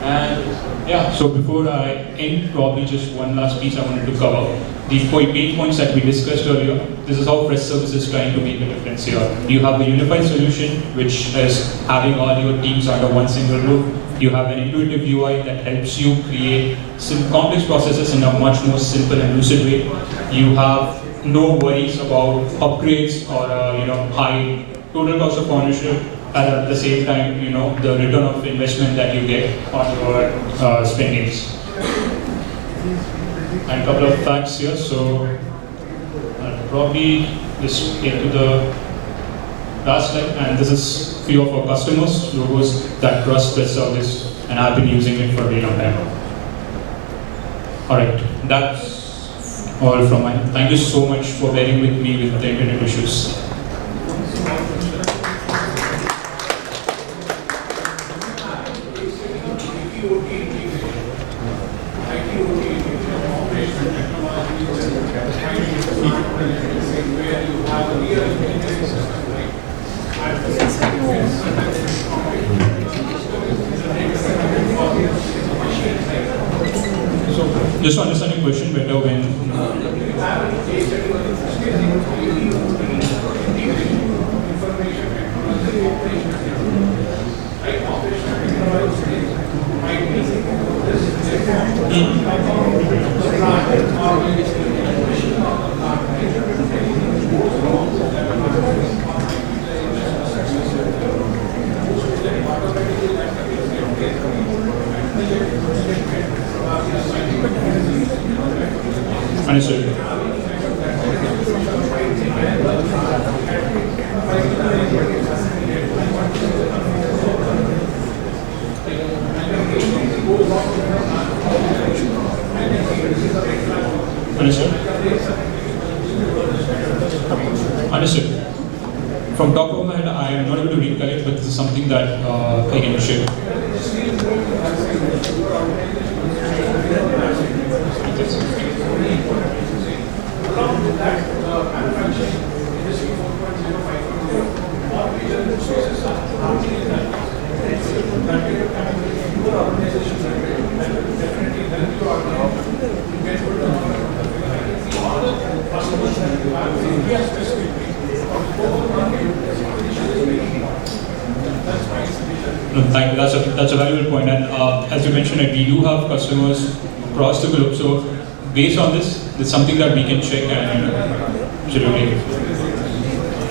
And yeah, so before I end, probably just one last piece I wanted to cover. The 8 points that we discussed earlier, this is how Freshservice is trying to make a difference here. You have a unified solution, which is having all your teams under one single roof. You have an intuitive UI that helps you create some complex processes in a much more simple and lucid way. You have no worries about upgrades or high total cost of ownership. And at the same time, the return of investment that you get on your spendings. And a couple of facts here. So I'll probably just get to the last slide. And this is few of our customers, logos that trust this service and have been using it for a very long time. All right, that's all from mine. Thank you so much for bearing with me with the internet issues. Just to understand your question better, when understood. Understood. From top of my head, I am not able to recollect, but this is something that I can share. No, thank you. That's a valuable point. And as you mentioned, we do have customers across the globe. So based on this, it's something that we can check and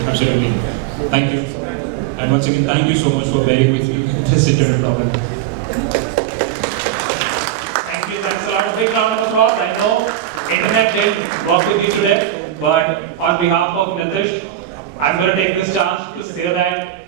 absolutely. Thank you. And once again, thank you so much for bearing with me with this internet problem. Thank you. Thanks a lot. A big round of applause. I know internet didn't work with you today, but on behalf of Nitish, I'm going to take this chance to say that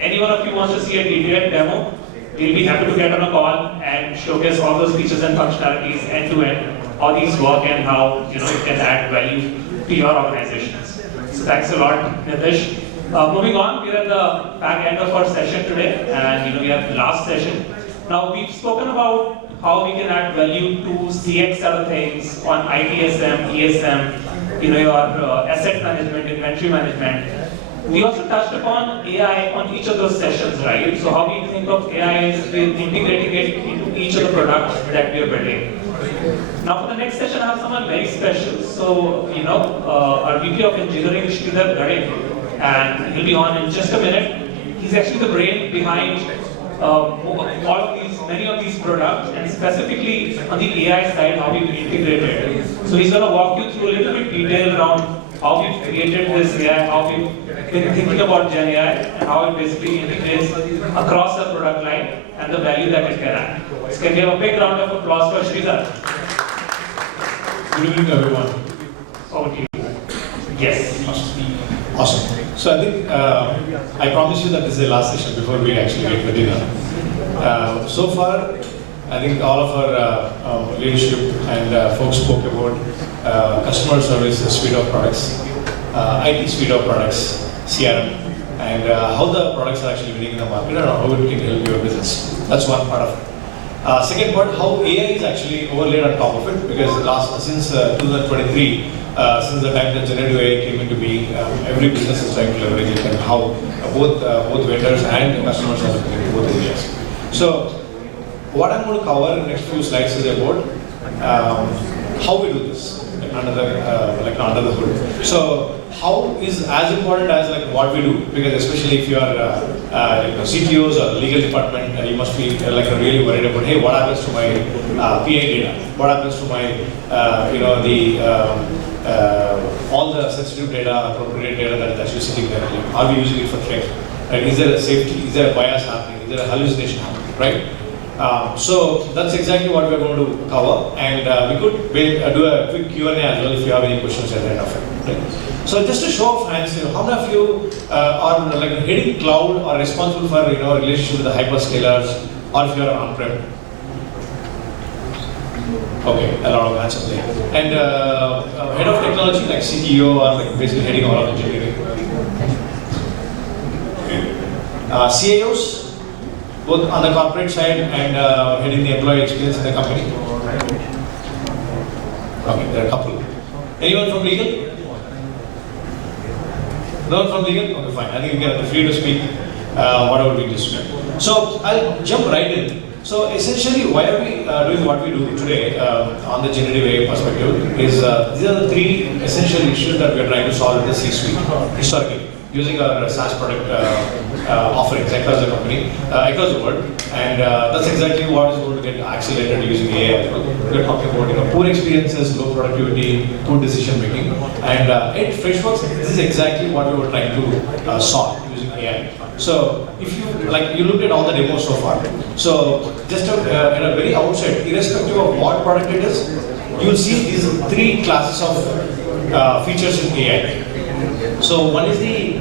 any one of you wants to see a detailed demo, we'll be happy to get on a call and showcase all those features and functionalities end to end, how these work and how it can add value to your organizations. So thanks a lot, Nitish. Moving on, we're at the back end of our session today, and we have the last session. Now we've spoken about how we can add value to CX side of things on ITSM, ESM, your asset management, inventory management. We also touched upon AI on each of those sessions, right? So how we think of AI is we're integrating it into each of the products that we are building. Now for the next session, I have someone very special. So, our VP of Engineering, Sridhar Gadde, and he'll be on in just a minute. He's actually the brain behind many of these products, and specifically on the AI side, how we've integrated. So he's going to walk you through a little bit detail around how we've created this AI, how we've been thinking about Gen AI and how it basically integrates across the product line and the value that it can add. So can we have a big round of applause for Sridhar? Good evening, everyone. Over to you. Yes. Awesome. So I think I promise you that this is the last session before we actually get for dinner. So far, I think all of our leadership and folks spoke about customer service suite of products, IT suite of products, CRM, and how the products are actually winning in the market and how it can help your business. That's one part of it. Second part, how AI is actually overlaid on top of it, because since 2023, since the time that generative AI came into being, every business is trying to leverage it, and how both vendors and customers are looking into both areas. So, what I'm going to cover in the next few slides is about how we do this under the hood. So, how is as important as what we do, because especially if you are CTOs or legal department, you must be really worried about, hey, what happens to my PI data? What happens to my all the sensitive data, appropriate data that is actually sitting there? Are we using it for threat? Right? Is there a safety? Is there a bias happening? Is there a hallucination happening? Right? So that's exactly what we're going to cover, and we could do a quick Q&A as well if you have any questions at the end of it. Right? So just a show of hands, how many of you are heading cloud or responsible for relationship with the hyperscalers, or if you are on-prem? Okay, a lot of hands up there. And head of technology, like CTO, or basically heading all of engineering. Okay. CIOs, both on the corporate side and heading the employee experience in the company. Okay, there are a couple. Anyone from legal? No one from legal? Okay, fine. I think you get free to speak whatever we just speak. So I'll jump right in. So essentially, why are we doing what we do today on the generative AI perspective is these are the three essential issues that we are trying to solve in the C-suite historically, using our SaaS product offerings across the company, across the world, and that's exactly what is going to get accelerated using AI as well. We're talking about poor experiences, low productivity, poor decision making, and at Freshworks, this is exactly what we were trying to solve using AI. So if you looked at all the demos so far, so just at a very outset, irrespective of what product it is, you'll see these three classes of features in AI. So one is the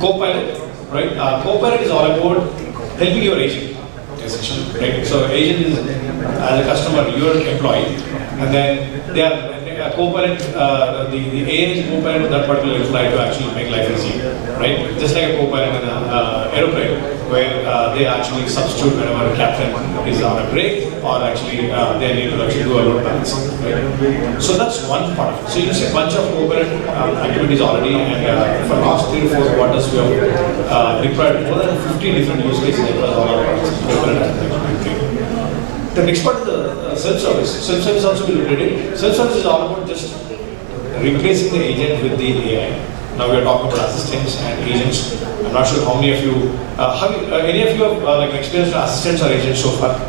Copilot, right? Copilot is all about helping your agent, essentially, right? So agent is, as a customer, your employee, and then they are Copilot, the AI is Copilot with that particular employee to actually make life easier, right? Just like a Copilot in an aeroplane, where they actually substitute whenever a captain is on a break, or actually they need to actually do a load balance, right? So that's one part of it. So you see a bunch of Copilot activities already, and for the last 3 to 4 quarters, we have deployed more than 50 different use cases across all our products. The next part is the self-service. Self-service also will be related. Self-service is all about just replacing the agent with the AI. Now we are talking about assistants and agents. I'm not sure how many of you, any of you have experienced assistants or agents so far?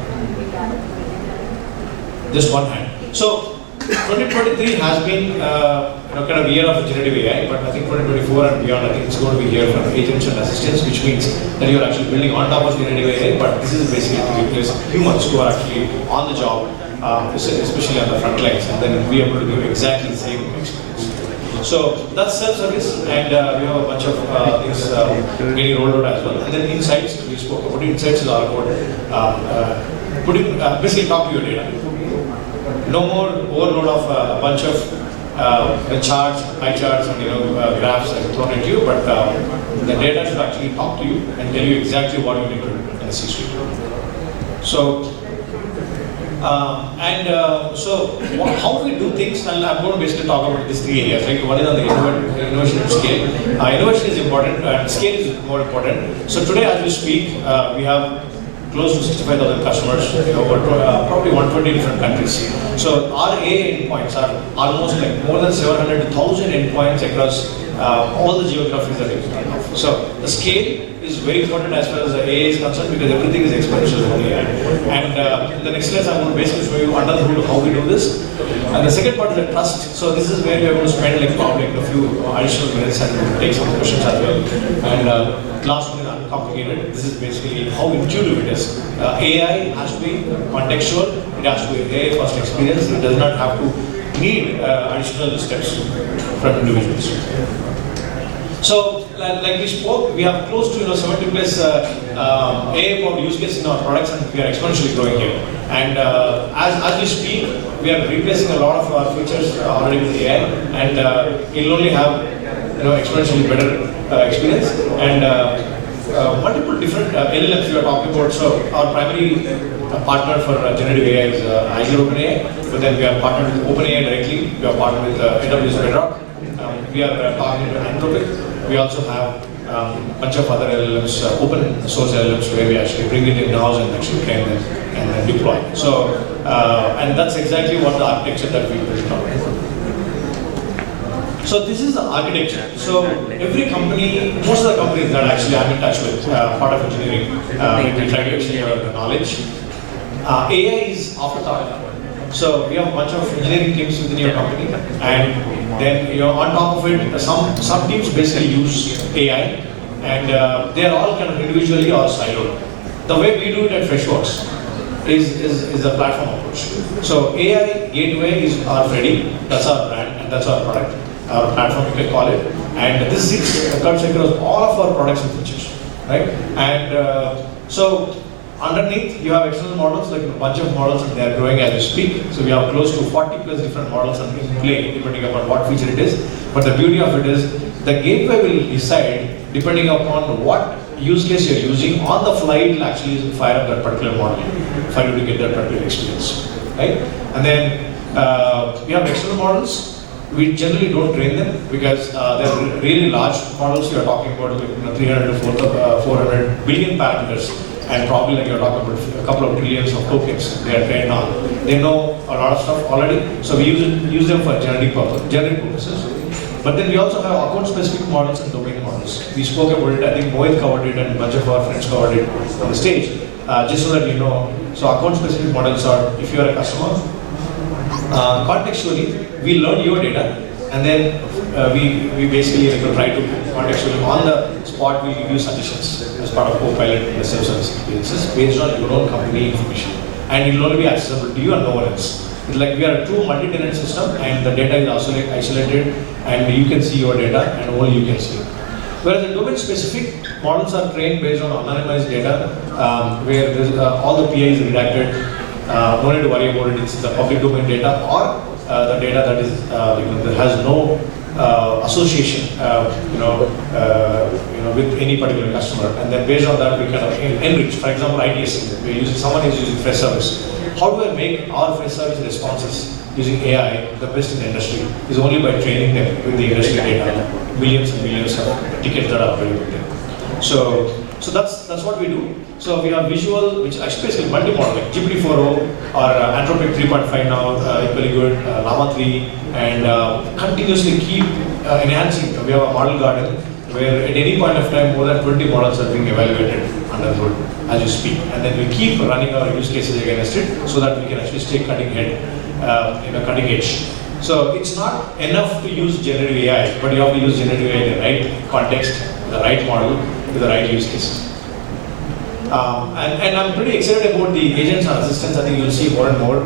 Just one hand. So 2023 has been kind of year of generative AI, but I think 2024 and beyond, I think it's going to be year for agents and assistants, which means that you're actually building on top of generative AI, but this is basically to replace humans who are actually on the job, especially on the front lines, and then be able to give exactly the same experience. So that's self-service, and we have a bunch of things getting rolled out as well. And then insights, we spoke about. Insights is all about basically talk to your data. No more overload of a bunch of charts, pie charts, and graphs that are thrown at you, but the data should actually talk to you and tell you exactly what you need to do in the C-suite. So, how we do things, and I'm going to basically talk about these 3 areas. Right? One is on the innovation and scale. Innovation is important, and scale is more important. So today, as we speak, we have close to 65,000 customers, over probably 120 different countries. So our AI endpoints are almost more than 700,000 endpoints across all the geographies that we have. So the scale is very important as far as the AI is concerned because everything is exponential in AI. And in the next class, I'm going to basically show you under the hood how we do this. And the second part is the trust. So this is where we are going to spend like probably a few additional minutes and take some questions as well. And last one is uncomplicated. This is basically how intuitive it is. AI has to be contextual. It has to be AI first experience. It does not have to need additional steps from individuals. So, like we spoke, we have close to 70 plus AI-powered use cases in our products, and we are exponentially growing here. And as we speak, we are replacing a lot of our features already with AI, and it'll only have exponentially better experience and multiple different LLMs we are talking about. So our primary partner for generative AI is Azure OpenAI, but then we are partnered with OpenAI directly. We are partnered with AWS Bedrock. We are talking to Anthropic. We also have a bunch of other LLMs, open source LLMs, where we actually bring it in-house and actually train them and then deploy. So, and that's exactly what the architecture that we built on. So this is the architecture. So every company, most of the companies that actually I'm in touch with, part of engineering, we try to exchange our knowledge. AI is afterthought. So we have a bunch of engineering teams within your company, and then on top of it, some teams basically use AI, and they are all kind of individually or siloed. The way we do it at Freshworks is a platform approach. So AI Gateway is our Freddy, that's our brand, and that's our product, our platform you can call it. And this cuts across all of our products and features, right? And so underneath, you have external models, like a bunch of models, and they are growing as we speak. So we have close to 40 plus different models in play, depending upon what feature it is. But the beauty of it is, the gateway will decide, depending upon what use case you're using, on the fly it will actually fire up that particular model for you to get that particular experience, right? And then we have external models. We generally don't train them because they're really large models. You are talking about 300 to 400 billion parameters. And probably like you're talking about a couple of trillions of tokens they are trained on. They know a lot of stuff already, so we use them for generic purposes. But then we also have account-specific models and domain models. We spoke about it, I think Mohit covered it and a bunch of our friends covered it on the stage, just so that you know. So account-specific models are, if you are a customer, contextually, we learn your data, and then we basically try to contextually on the spot we give you suggestions as part of Copilot and the self-service experiences based on your own company information, and it will only be accessible to you and no one else. It's like we are a true multi-tenant system, and the data is also isolated, and you can see your data, and only you can see it. Whereas the domain-specific models are trained based on anonymized data, where there's, all the PI is redacted. No need to worry about it. It's the public domain data or the data that is that has no association, with any particular customer, and then based on that we kind of enrich. For example, ITSM. Someone is using Freshservice. How do I make our Freshservice responses using AI the best in the industry? Is only by training them with the industry data, millions and millions of tickets that are available there. So that's what we do. So we have visual, which actually basically multi-model, like GPT-4o or Anthropic 3.5 now, equally good, Llama 3, and continuously keep enhancing. We have a model garden where at any point of time more than 20 models are being evaluated under the hood as you speak. And then we keep running our use cases against it so that we can actually stay cutting edge. So it's not enough to use generative AI, but you have to use generative AI in the right context, the right model, with the right use cases. And I'm pretty excited about the agents and assistants. I think you'll see more and more.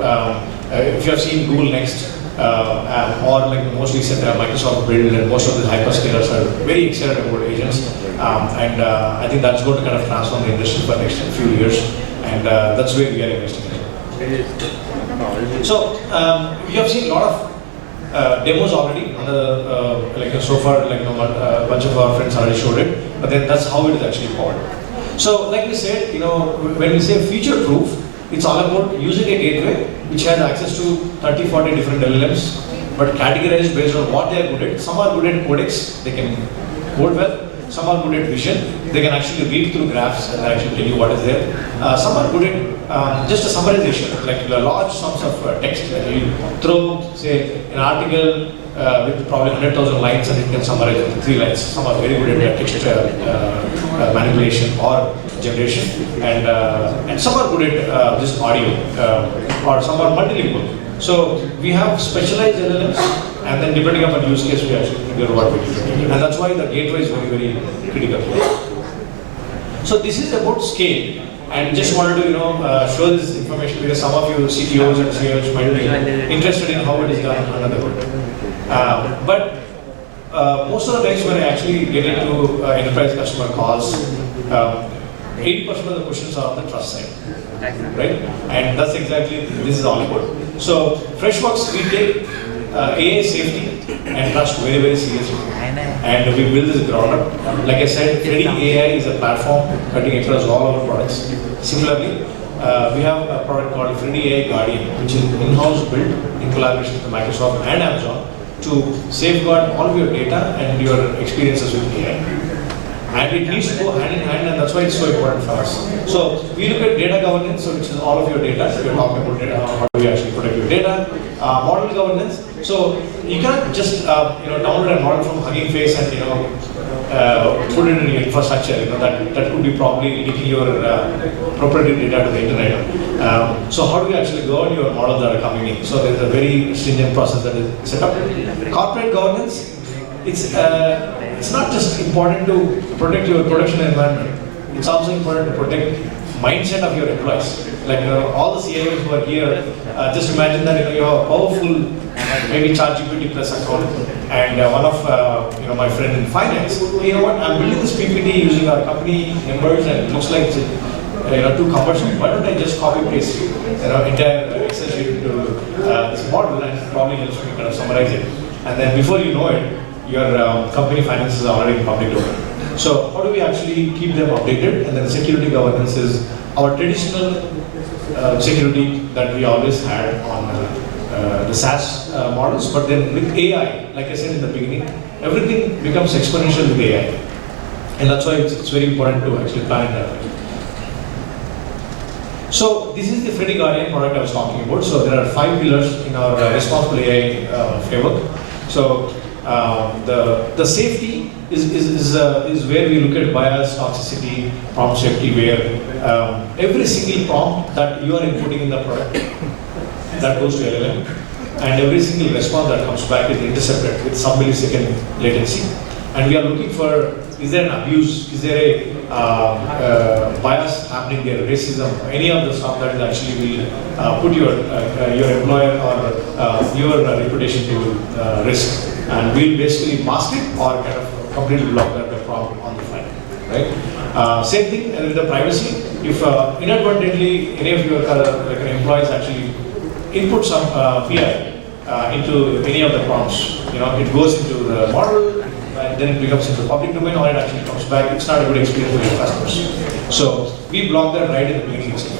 If you have seen Google Next, or like the most recent Microsoft Build, and most of the hyperscalers are very excited about agents. And I think that's going to kind of transform the industry for the next few years. And that's where we are investing in. So we have seen a lot of demos already on the so far, a bunch of our friends already showed it, but then that's how it is actually powered. So like we said, when we say future proof, it's all about using a gateway which has access to 30-40 different LLMs, but categorized based on what they are good at. Some are good at codecs, they can code well. Some are good at vision, they can actually read through graphs and actually tell you what is there. Some are good at just a summarization, like the large sums of text that you throw, say, an article with probably 100,000 lines and it can summarize in 3 lines. Some are very good at text manipulation or generation, and some are good at just audio, or some are multilingual. So we have specialized LLMs, and then depending upon use case, we actually figure what we do. And that's why the gateway is very, very critical. So this is about scale, and just wanted to show this information because some of you CTOs and CIOs might be interested in how it is done another way. But most of the times when I actually get into enterprise customer calls, 80% of the questions are on the trust side, right? And that's exactly this is all about. So Freshworks, we take AI safety and trust very, very seriously. And we build this ground up. Like I said, Freddy AI is a platform cutting across all our products. Similarly, we have a product called Freddy AI Guardian, which is in-house built in collaboration with Microsoft and Amazon to safeguard all of your data and your experiences with AI. And it needs to go hand in hand, and that's why it's so important for us. So we look at data governance, so which is all of your data. We're talking about data, how do you actually protect your data. Model governance. So you cannot just download a model from Hugging Face and put it in your infrastructure. That could be probably leaking your proprietary data to the internet. So how do we actually govern your models that are coming in? So there's a very stringent process that is set up. Corporate governance. It's not just important to protect your production environment. It's also important to protect mindset of your employees. Like all the CIOs who are here, just imagine that you have a powerful, maybe ChatGPT plus account, and one of my friend in finance. You know what? I'm building this PPT using our company numbers, and it looks like it's too cumbersome. Why don't I just copy paste entire Excel sheet into this model, and it probably helps me kind of summarize it. And then before you know it, your company finances are already in public domain. So how do we actually keep them updated? And then security governance is our traditional security that we always had on the SaaS models, but then with AI, like I said in the beginning, everything becomes exponential with AI. And that's why it's very important to actually plan it that way. So this is the Freddy Guardian product I was talking about. So there are 5 pillars in our responsible AI framework. So the safety is where we look at bias, toxicity, prompt safety, where every single prompt that you are inputting in the product, that goes to LLM, and every single response that comes back is intercepted with some millisecond latency. And we are looking for, is there an abuse, is there a bias happening there, racism, any of the stuff that is actually will put your employer or your reputation to risk. And we'll basically mask it or kind of completely block the prompt on the fly, right? Same thing with the privacy. If inadvertently any of your employees actually input some PI into any of the prompts, it goes into the model, and then it becomes into the public domain, or it actually comes back. It's not a good experience for your customers. So we block that right in the beginning itself.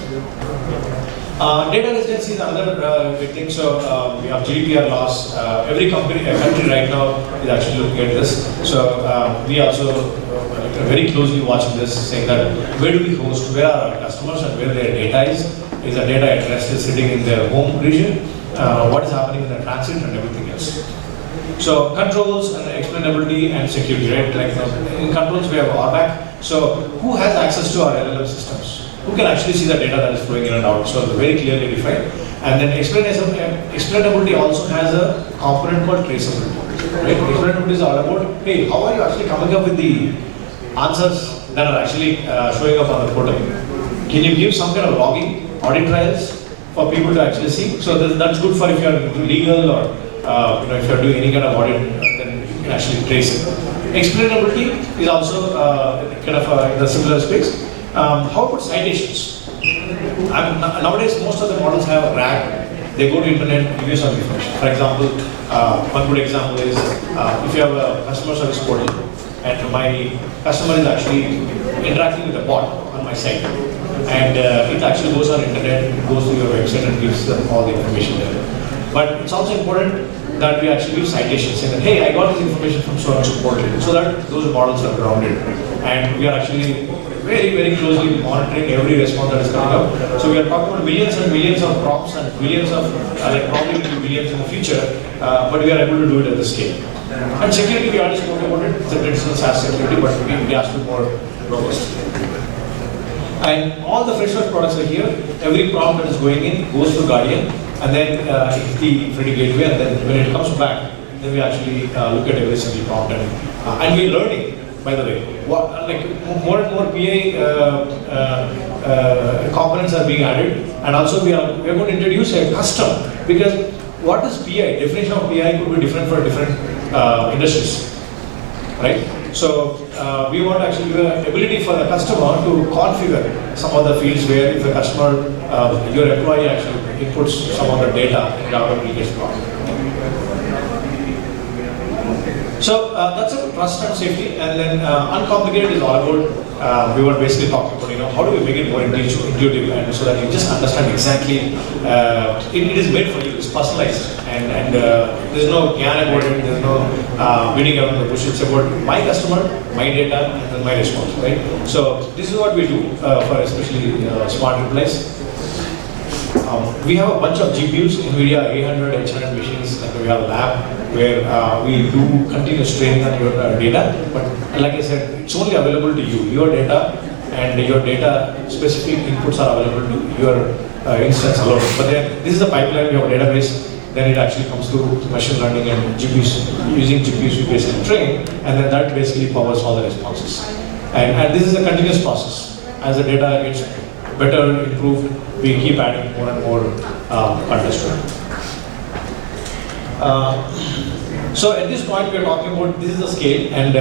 Data residency is another big thing. So we have GDPR laws. Every country right now is actually looking at this. So we also very closely watching this, saying that where do we host, where are our customers, and where their data is. Is the data at rest is sitting in their home region? What is happening in the transit and everything else. So controls and explainability and security, right? Like in controls we have RBAC. So who has access to our LLM systems? Who can actually see the data that is flowing in and out? So very clearly defined. And then explainability also has a component called traceability. Right? Explainability is all about, hey, how are you actually coming up with the answers that are actually showing up on the portal? Can you give some kind of logging, audit trials for people to actually see? So that's good for if you are into legal or if you are doing any kind of audit, then you can actually trace it. Explainability is also kind of in the similar space. How about citations? Nowadays, most of the models have RAG. They go to internet, give you some information. For example, one good example is if you have a customer service portal, and my customer is actually interacting with a bot on my site, and it actually goes on internet, it goes to your website and gives them all the information there. But it's also important that we actually give citations, saying that, hey, I got this information from so-and-so portal, so that those models are grounded. And we are actually very, very closely monitoring every response that is coming up. So we are talking about millions and millions of prompts and billions of, like probably will be billions in the future, but we are able to do it at the scale. And security, we already spoke about it. It's a traditional SaaS security, but we asked for more robust. And all the Freshworks products are here. Every prompt that is going in goes to Guardian, and then it's the Freddy Gateway, and then when it comes back, then we actually look at every single prompt, and we're learning. By the way, like more and more PI components are being added, and also we are going to introduce a custom, because what is PI? Definition of PI could be different for different industries, right? So we want to actually give an ability for the customer to configure some of the fields where if a customer, your employee actually inputs some of the data, it automatically gets blocked. So that's about trust and safety, and then uncomplicated is all about, we were basically talking about, how do we make it more intuitive, and so that you just understand exactly, it is made for you, it's personalized, and there's no gyan about it, there's no beating around the bush, it's about my customer, my data, and then my response, right? So this is what we do for especially smart replies. We have a bunch of GPUs, NVIDIA 800, H100 machines, like we have a lab where we do continuous training on your data, but like I said, it's only available to you, your data, and your data specific inputs are available to your instance alone. But then this is the pipeline, we have a database, then it actually comes to machine learning and GPUs, using GPUs we basically train, and then that basically powers all the responses. And this is a continuous process. As the data gets better, improved, we keep adding more and more context to it. So at this point we are talking about, this is the scale, and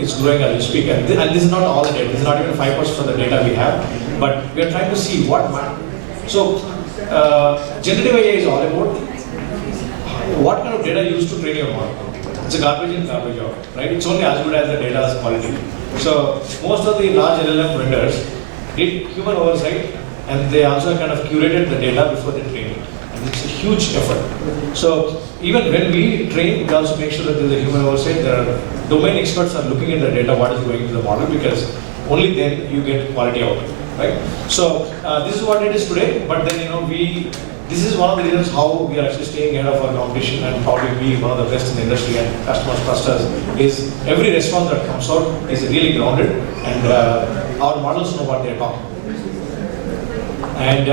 it's growing as we speak, and this is not all the data, this is not even 5% of the data we have, but we are trying to see what matters. So generative AI is all about what kind of data you use to train your model. It's a garbage in, garbage out, right? It's only as good as the data's quality. So most of the large LLM vendors did human oversight, and they also kind of curated the data before they trained it. And it's a huge effort. So even when we train, we also make sure that there's a human oversight. There are domain experts are looking at the data, what is going into the model, because only then you get quality out, right? So this is what it is today, but then this is one of the reasons how we are actually staying ahead of our competition and probably be one of the best in the industry and customers trust us, is every response that comes out is really grounded, and our models know what they're talking about. And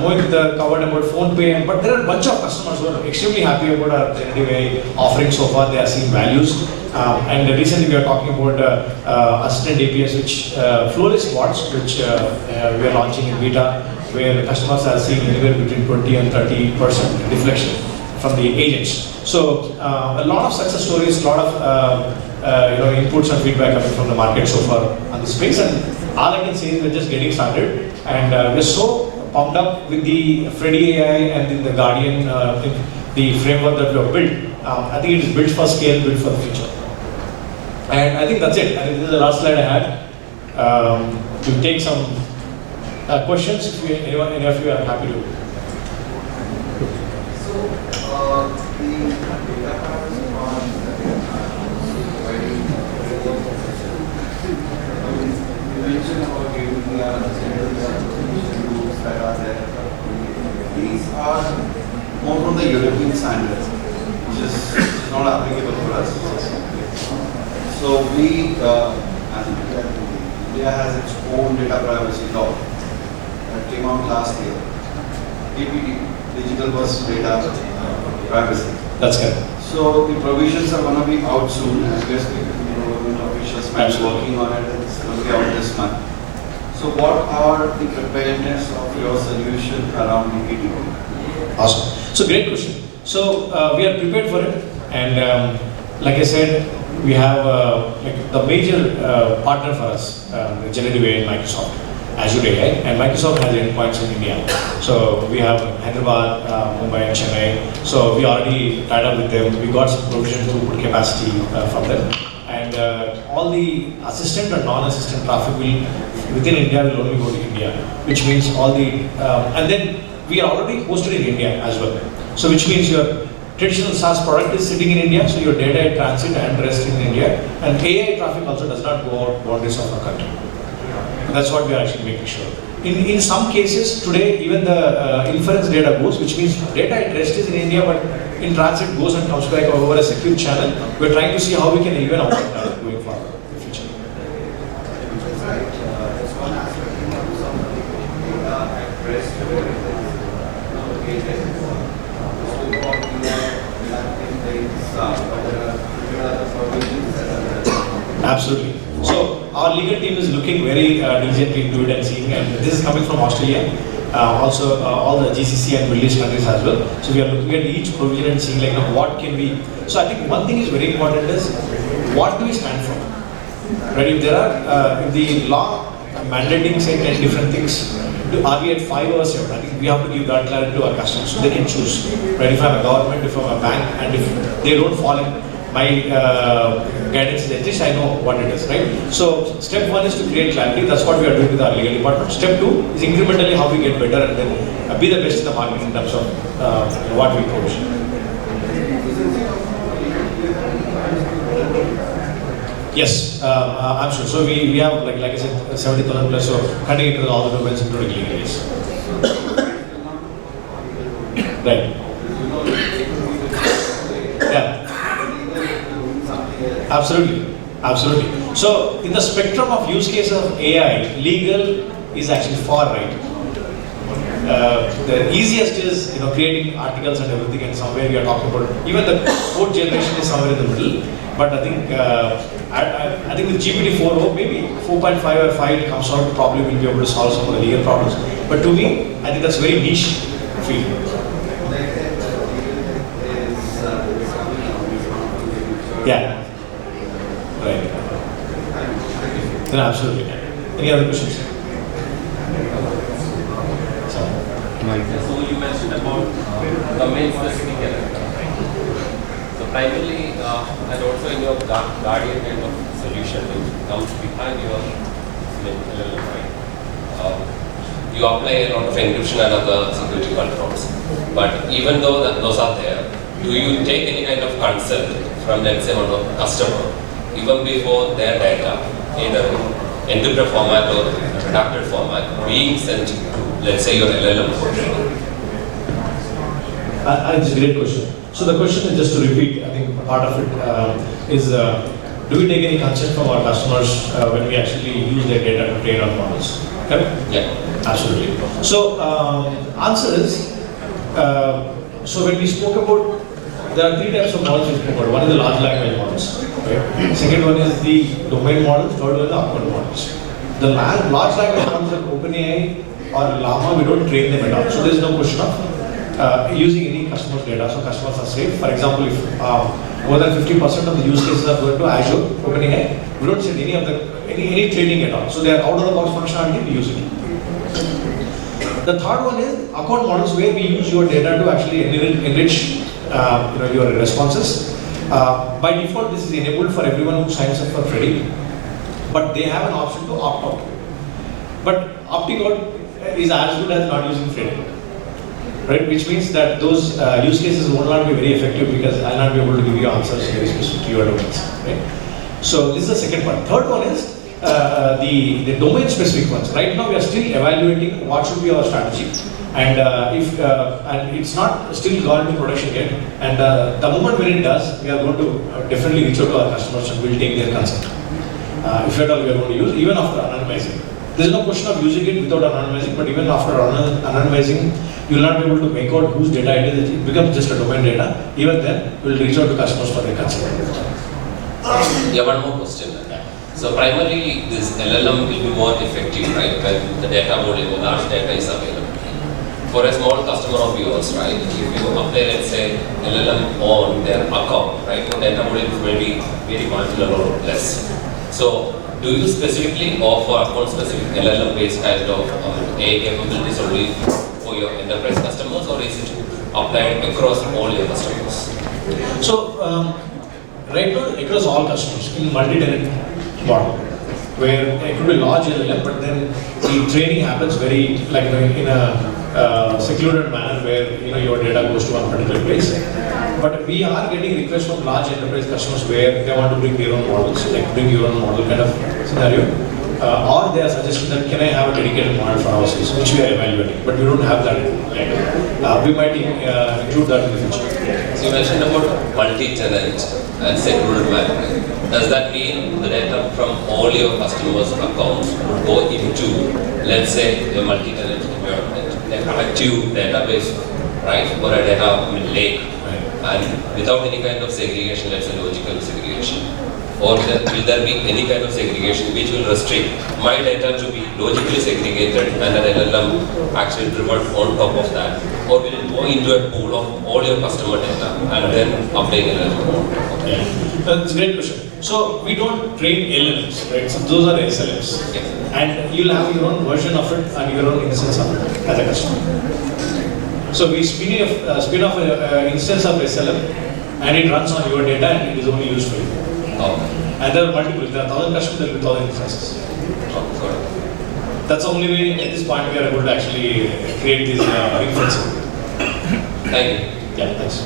Mohit covered about phone pay, but there are a bunch of customers who are extremely happy about our generative AI offering so far. They are seeing values. And recently we are talking about assistant APIs, which flawless bots, which we are launching in beta, where customers are seeing anywhere between 20 and 30% deflection from the agents. So a lot of success stories, a lot of inputs and feedback coming from the market so far on this space. And all I can say is we're just getting started, and we're so pumped up with the Freddy AI and the Guardian, the framework that we have built. I think it is built for scale, built for the future. And I think that's it. I think this is the last slide I had. We'll take some questions if any of you are happy to. These are more from the European standards, which is not applicable for us. So we, as India has its own data privacy law that came out last year. DPD, Digital Personal Data Privacy. That's correct. So the provisions are going to be out soon, as we are speaking. Government officials might be working on it, and it's going to be out this month. So what are the preparedness of your solution around DPD? Awesome. So great question. So we are prepared for it, and like I said, we have like the major partner for us, generative AI and Microsoft, Azure AI, and Microsoft has endpoints in India. So we have Hyderabad, Mumbai, and Chennai. So we already tied up with them. We got some provision throughput capacity from them, and all the assistant and non-assistant traffic will within India will only go to India, which means all the and then we are already hosted in India as well. So which means your traditional SaaS product is sitting in India, so your data in transit and rest in India, and AI traffic also does not go out boundaries of our country. That's what we are actually making sure. In some cases today, even the inference data goes, which means data at rest is in India, but in transit goes and comes back over a secure channel. We're trying to see how we can even avoid that going forward in the future. Absolutely. So our legal team is looking very diligently into it and seeing, and this is coming from Australia, also all the GCC and Middle East countries as well. So we are looking at each provision and seeing like, what can we. So I think one thing is very important is what do we stand for? Right? If there are if the law mandating say 10 different things, are we at 5 or 7? I think we have to give that clarity to our customers so they can choose. Right? If I'm a government, if I'm a bank, and if they don't fall in my guidance is at least I know what it is, right? So step 1 is to create clarity. That's what we are doing with our legal department. Step 2 is incrementally how we get better and then be the best in the market in terms of what we provision. Yes, I'm sure. So we have like I said 70,000 plus. So cutting into all the domains including legal is. Right. Yeah. Absolutely, absolutely. So in the spectrum of use case of AI, legal is actually far right. The easiest is creating articles and everything, and somewhere we are talking about even the code generation is somewhere in the middle. But I think I think with GPT 4.0 maybe 4.5 or 5 it comes out, probably we'll be able to solve some of the legal problems. But to me, I think that's very niche field. Yeah. Right. Yeah, absolutely. Any other questions? So you mentioned about domain specific element, right? So primarily, and also in your guardian kind of solution which comes behind your LLM, right? You apply a lot of encryption and other security controls. But even though those are there, do you take any kind of consent from, let's say, a customer, even before their data, either encrypted format or redacted format, being sent to, let's say, your LLM for training? It's a great question. So the question is, just to repeat, I think part of it is, do we take any consent from our customers when we actually use their data to train our models? Correct? Yeah. Absolutely. So answer is, so when we spoke about, there are 3 types of models we spoke about. One is the large language models. Okay? Second one is the domain models. Third one is the upward models. The large language models like OpenAI or Llama, we don't train them at all. So there is no question of using any customer's data. So customers are safe. For example, if more than 50% of the use cases are going to Azure, OpenAI, we don't send any of the any training at all. So they are out of the box functionality, we use it. The third one is account models, where we use your data to actually enrich your responses. By default, this is enabled for everyone who signs up for Freddy, but they have an option to opt out. But opting out is as good as not using Freddy, right? Which means that those use cases will not be very effective because I'll not be able to give you answers very specific to your domains, right? So this is the second part. Third one is the domain specific ones. Right now we are still evaluating what should be our strategy. And and it's not still gone into production yet. And the moment when it does, we are going to definitely reach out to our customers and we'll take their consent. If at all we are going to use, even after anonymizing. There is no question of using it without anonymizing, but even after anonymizing, you will not be able to make out whose data it is. It becomes just a domain data. Even then, we will reach out to customers for their consent. Yeah, one more question. So primarily, this LLM will be more effective, right, when the data volume, the large data is available. For a small customer of yours, right, if you apply, let's say, LLM on their account, right, the data volume is maybe very marginal or less. So, do you specifically offer account-specific LLM-based kind of AI capabilities only for your enterprise customers, or is it applied across all your customers? So, right now, across all customers in multi-tenant model, where it could be large LLM, but then the training happens very in a secluded manner, where your data goes to one particular place. But we are getting requests from large enterprise customers where they want to bring their own models, like bring your own model kind of scenario. Or they are suggesting that can I have a dedicated model for our system, which we are evaluating, but we don't have that yet. We might include that in the future. So you mentioned about multi-tenant and secure management. Does that mean the data from all your customers' accounts would go into, let's say, a multi-tenant environment, a collective database, right, or a data lake, and without any kind of segregation, let's say logical segregation? Or will there be any kind of segregation which will restrict my data to be logically segregated and an LLM actually driven on top of that? Or will it go into a pool of all your customer data and then update LLM? Yeah. That's a great question. So we don't train LLMs, right? So those are SLMs. Yes. And you'll have your own version of it and your own instance of it as a customer. So we spin off an instance of SLM and it runs on your data and it is only used for you. Okay. And there are multiple, there are 1,000 customers, there will be 1,000 instances. That's the only way at this point we are able to actually create this inference. Thank you. Yeah, thanks.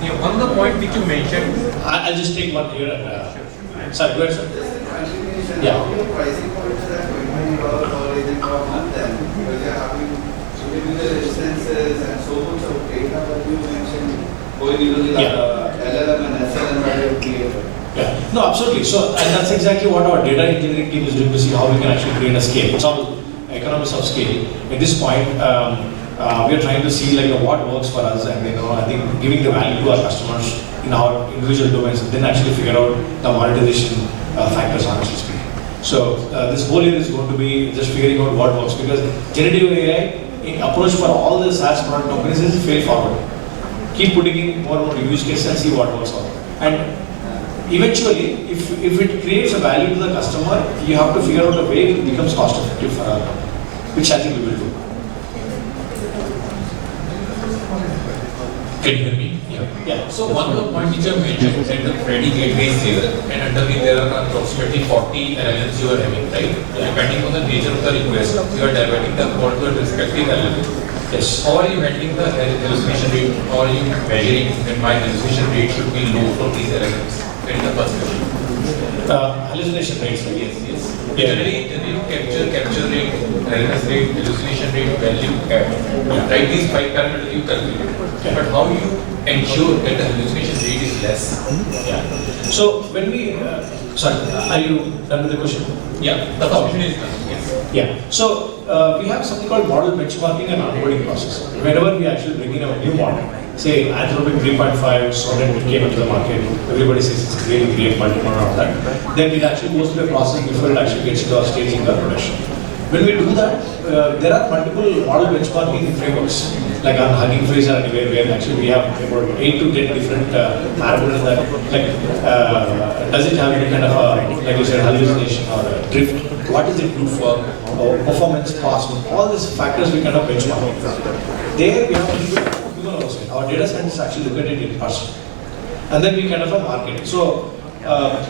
Yeah, one of the point which you mentioned. I'll just take one here. Sorry, go ahead, sir. Yeah. Pricing points are $20 per agent per month, then because you're having individual instances and so much of data that you mentioned going into the LLM and SLM that you have created. Yeah, no, absolutely. So, and that's exactly what our data engineering team is doing to see how we can actually create a scale. It's all economics of scale. At this point, we are trying to see like what works for us, and I think giving the value to our customers in our individual domains, and then actually figure out the monetization factors, honestly speaking. So this whole year is going to be just figuring out what works, because generative AI approach for all the SaaS product companies is fail forward. Keep putting in more and more use cases and see what works out. And eventually, if it creates a value to the customer, you have to figure out a way it becomes cost effective for our company, which I think we will do. Can you hear me? Yeah. So one of the points which you mentioned that the Freddy gateway is here, and underneath there are approximately 40 LLMs you are having, right? Depending on the nature of the request, you are diverting the code to a respective LLM. Yes. How are you handling the hallucination rate? How are you measuring that my hallucination rate should be low from these LLMs? That is the first question. Hallucination rates, right? Yes, yes. Yeah. Generally, capture rate, errors rate, hallucination rate, value, right? These 5 parameters you calculate. Yeah. But how you ensure that the hallucination rate is less? Yeah. So when we, sorry, are you done with the question? Yeah, the question is done. Yes. Yeah. So we have something called model benchmarking and onboarding process. Whenever we actually bring in a new model, say Anthropic 3.5, Sonnet came into the market, everybody says it's a really great model and all that, then it actually goes through a process before it actually gets to our staging or production. When we do that, there are multiple model benchmarking frameworks, like on Hugging Face or anywhere, where actually we have about 8 to 10 different parameters that, like, does it have any kind of, like you said, hallucination or drift? What is it good for? Performance, cost, all these factors we kind of benchmark. There we have a human oversight. Our data scientists actually look at it in person. And then we kind of market it. So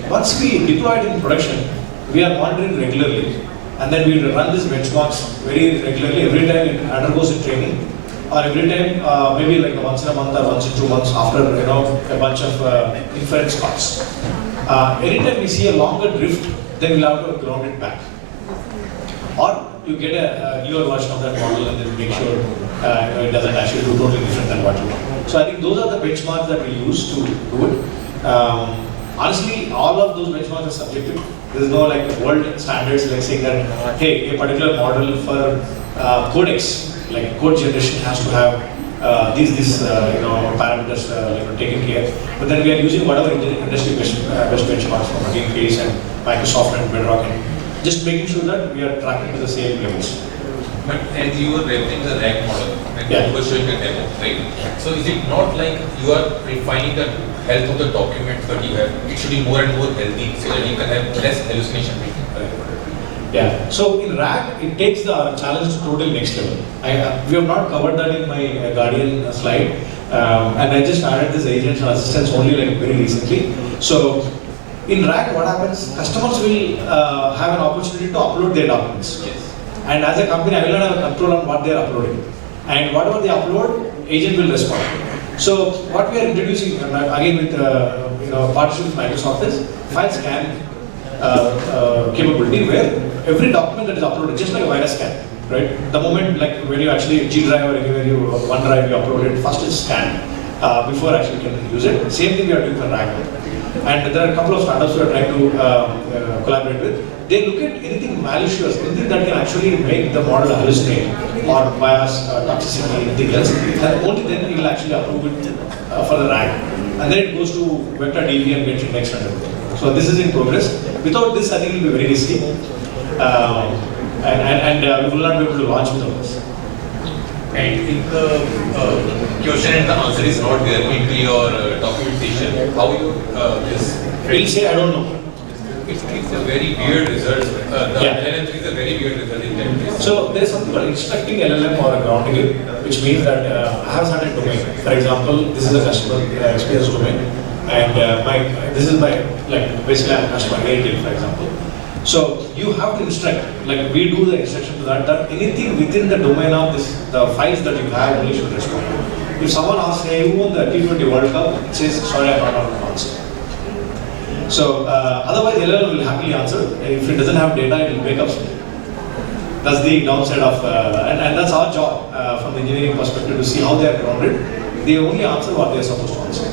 once we deploy it in production, we are monitoring regularly. And then we run these benchmarks very regularly. Every time it undergoes a training, or every time maybe like once in a month or once in 2 months after a bunch of inference cards. Anytime we see a longer drift, then we'll have to ground it back. Or you get a newer version of that model and then make sure it doesn't actually do totally different than what you want. So I think those are the benchmarks that we use to do it. Honestly, all of those benchmarks are subjective. There is no like world standards like saying that, hey, a particular model for codex, like code generation has to have these parameters taken care. But then we are using whatever industry best benchmarks from Hugging Face and Microsoft and Bedrock, and just making sure that we are tracking to the same levels. But as you were referring the RAG model, when Yeah. you were showing the demo, right? So is it not like you are refining the health of the documents that you have? It should be more and more healthy so that you can have less hallucination rate. Yeah. So in RAG, it takes the challenge to totally next level. We have not covered that in my Guardian slide, and I just added this agents and assistants only like very recently. So In RAG, what happens? Customers will have an opportunity to upload their documents. Yes. And as a company, I will not have a control on what they are uploading. And whatever they upload, agent will respond. So what we are introducing again with partnership with Microsoft is file scan capability, where every document that is uploaded, just like a virus scan, right? The moment, like when you actually G drive or anywhere you OneDrive you upload it, first it's scanned before actually you can use it. Same thing we are doing for RAG. And there are a couple of startups we are trying to collaborate with. They look at anything malicious, anything that can actually make the model hallucinate or bias, toxicity, anything else, and only then it will actually approve it for the RAG. And then it goes to vector DB and gets indexed and everything. So this is in progress. Without this, I think it will be very risky. And we will not be able to launch without this. And if the question and the answer is not there into your documentation, how you this? We'll say, I don't know. It gives a very weird result. The LLM gives a very weird result in that case. So there is something called instructing LLM or grounding it, which means that I have certain domain. For example, this is a customer experience domain, and this is my basically I'm a customer Redington, for example. So you have to instruct, like we do the instruction to that anything within the domain of this, the files that you have only should respond. If someone asks, hey, who won the T20 World Cup? It says, sorry, I'm not on answer. So otherwise, LLM will happily answer. If it doesn't have data, it will make up something. That's the downside of, and that's our job from the engineering perspective to see how they are grounded. They only answer what they are supposed to answer.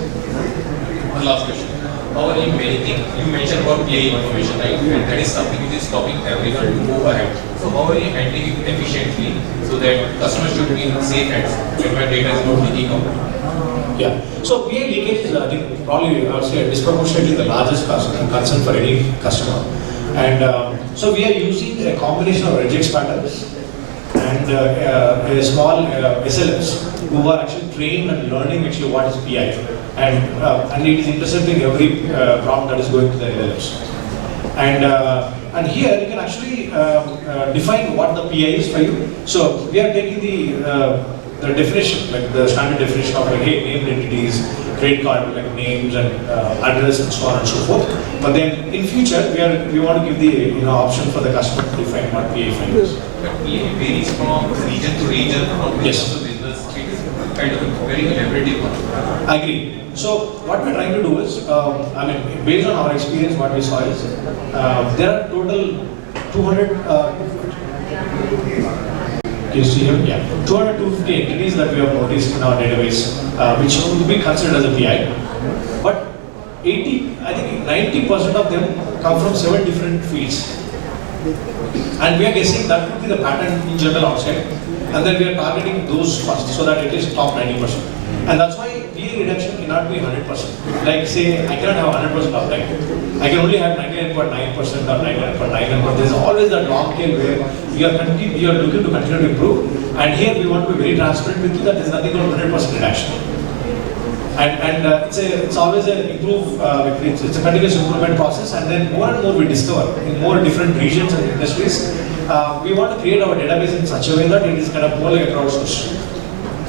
One last question. How are you managing? You mentioned about PI information, right? And that is something which is stopping everyone to go ahead. So how are you handling it efficiently so that customers should be in safe hands when my data is not leaking out? Yeah. So PI leakage is, I think, probably I would say disproportionately the largest concern for any customer. And so we are using a combination of regex patterns and a small SLMs who are actually trained and learning actually what is PI. And it is intercepting every prompt that is going to the LLMs. And here you can actually define what the PI is for you. So we are taking the definition, like the standard definition of like, hey, named entities, credit card, like names and address and so on and so forth. But then in future, we want to give the option for the customer to define what PA file is. But PA varies from region to region, from business to business. It is kind of a very elaborative one. I agree. So what we're trying to do is, based on our experience, what we saw is there are total 200. You see here? Yeah. 250 entities that we have noticed in our database, which would be considered as a PI. But 90% of them come from 7 different fields. And we are guessing that would be the pattern in general outside. And then we are targeting those first so that it is top 90%. And that's why PA reduction cannot be 100%. Like say, I cannot have 100% uptime. I can only have 99.9% or 99.9%, but there's always that long tail where you are looking to continue to improve. And here we want to be very transparent with you that there's nothing called 100% reduction. And it's always an it's a continuous improvement process, and then more and more we discover in more different regions and industries. We want to create our database in such a way that it is kind of more like a crowdsourced.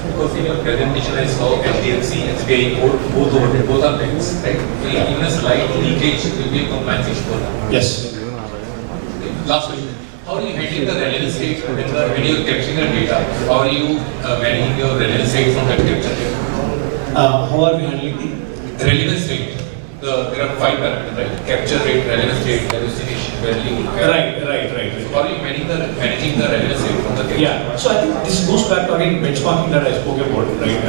Because in your presentation I saw HDFC, SBI, both are banks, right? Even a slight leakage will be a compliance issue for them. Yes. Last question. How are you handling the relevance rate when you are capturing the data? How are you managing your relevance rate from that capture? How are we handling the relevance rate? There are 5 parameters, right? Capture rate, relevance rate, hallucination, value. Right. So how are you managing the relevance rate from the capture? Yeah. So I think this goes back to again benchmarking that I spoke about, right?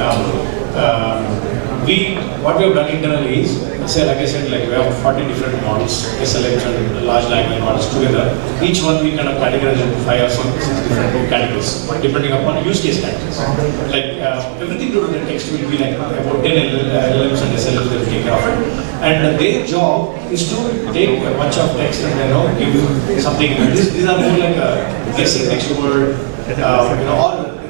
What we have done internally is, like I said, like we have 40 different models, SLMs and large language models together. Each one we kind of categorize into 5 or 6 different categories, depending upon use case categories. Like everything to do with the text will be like about 10 LLMs and SLMs that will take care of it. And their job is to take a bunch of text and give something. These are more like guessing next word, or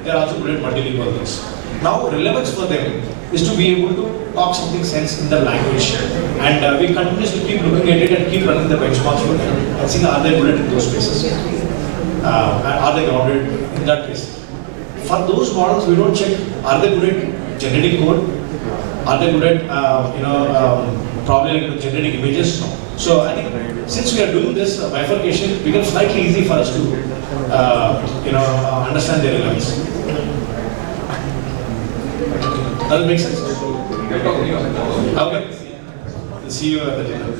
they're also good at multilingual things. Now, relevance for them is to be able to talk something sense in the language, and we continuously keep looking at it and keep running the benchmarks for them and seeing are they good at in those spaces, and are they grounded in that case. For those models, we don't check are they good at generating code, are they good at probably like generating images. No. So I think since we are doing this bifurcation, it becomes slightly easy for us to understand their relevance. Does it make sense? Okay. The CEO at the dinner.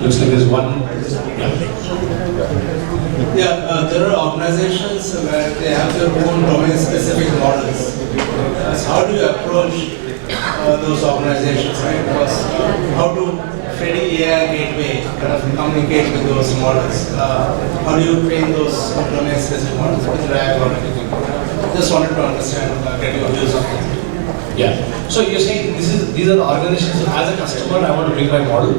Looks like there's one. Yeah, there are organizations where they have their own domain-specific models. So how do you approach those organizations, right? Because how to Freddy AI gateway kind of communicate with those models? How do you train those domain-specific models with RAG or anything? Just wanted to understand, get your views on it. Yeah. So you're saying these are the organizations. So as a customer, I want to bring my model.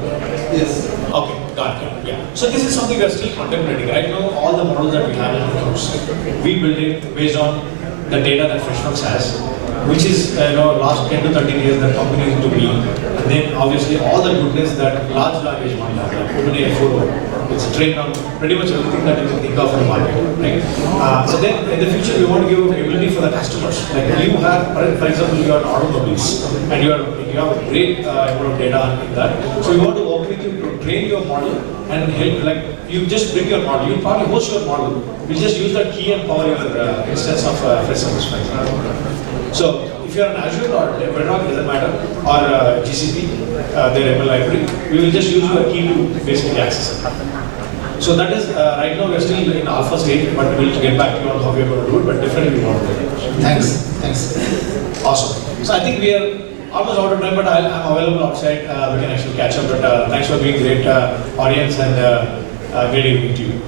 Yes. Okay, got it. Yeah. So this is something we are still contemplating. Right now, all the models that we have in house, we build it based on the data that Freshworks has, which is last 10 to 13 years that companies do me, and then obviously all the goodness that large language model has, like Pune 4.0, it's trained on pretty much everything that you can think of in the market, right? So then in the future we want to give ability for the customers. Like you have, for example, you are in automobiles and you have a great amount of data in that. So we want to work with you to train your model and help. Like you just bring your model, you probably host your model. We just use that key and power your instance of Freshworks. So if you are in Azure or Bedrock, doesn't matter, or GCP, their ML library, we will just use your key to basically access it. So that is, right now we are still in alpha stage, but we'll get back to you on how we are going to do it, but definitely we want to do it. Thanks. Awesome. So I think we are almost out of time, but I'm available outside. We can actually catch up, but thanks for being great audience and great evening to you.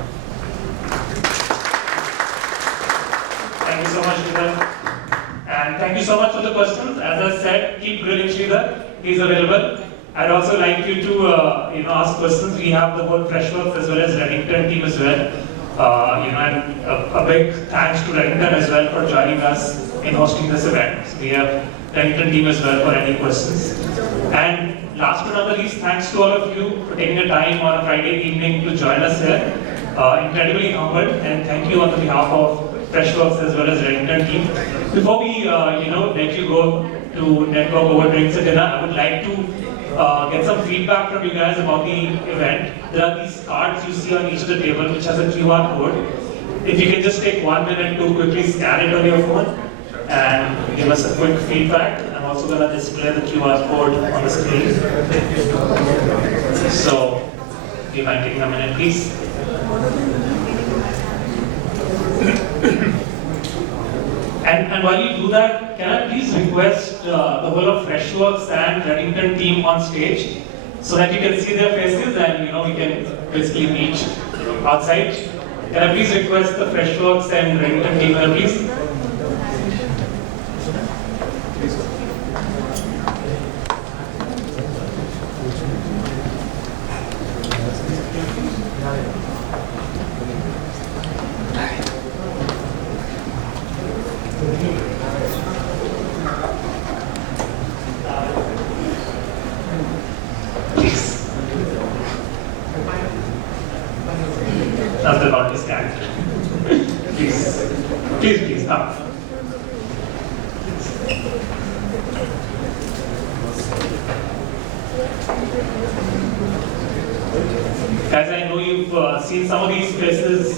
Thank you so much, Sridhar. And thank you so much for the questions. As I said, keep grilling Sridhar. He's available. I'd also like you to ask questions. We have the whole Freshworks as well as Redington team as well. And a big thanks to Redington as well for joining us in hosting this event. So we have Redington team as well for any questions. And last but not the least, thanks to all of you for taking the time on a Friday evening to join us here. Incredibly humbled, and thank you on the behalf of Freshworks as well as Redington team. Before we let you go to network over drinks and dinner, I would like to get some feedback from you guys about the event. There are these cards you see on each of the table which has a QR code. If you can just take 1 minute to quickly scan it on your phone and give us a quick feedback. I'm also going to display the QR code on the screen. So, do you mind taking a minute, please? And while you do that, can I please request the whole of Freshworks and Redington team on stage so that you can see their faces and we can basically meet outside. Can I please request the Freshworks and Redington team here, please? That's the lot to scan. Please, come. Guys, I know you've seen some of these faces,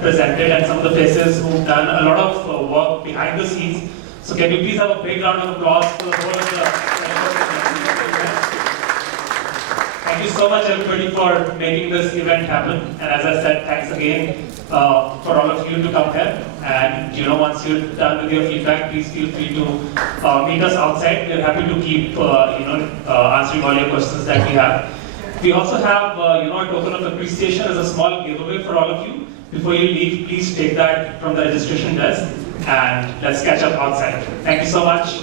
presented, and some of the faces who've done a lot of work behind the scenes. So can you please have a big round of applause for the whole of the. Thank you so much, everybody, for making this event happen. And as I said, thanks again for all of you to come here. And once you're done with your feedback, please feel free to meet us outside. We're happy to keep answering all your questions that we have. We also have a token of appreciation as a small giveaway for all of you. Before you leave, please take that from the registration desk, and let's catch up outside. Thank you so much.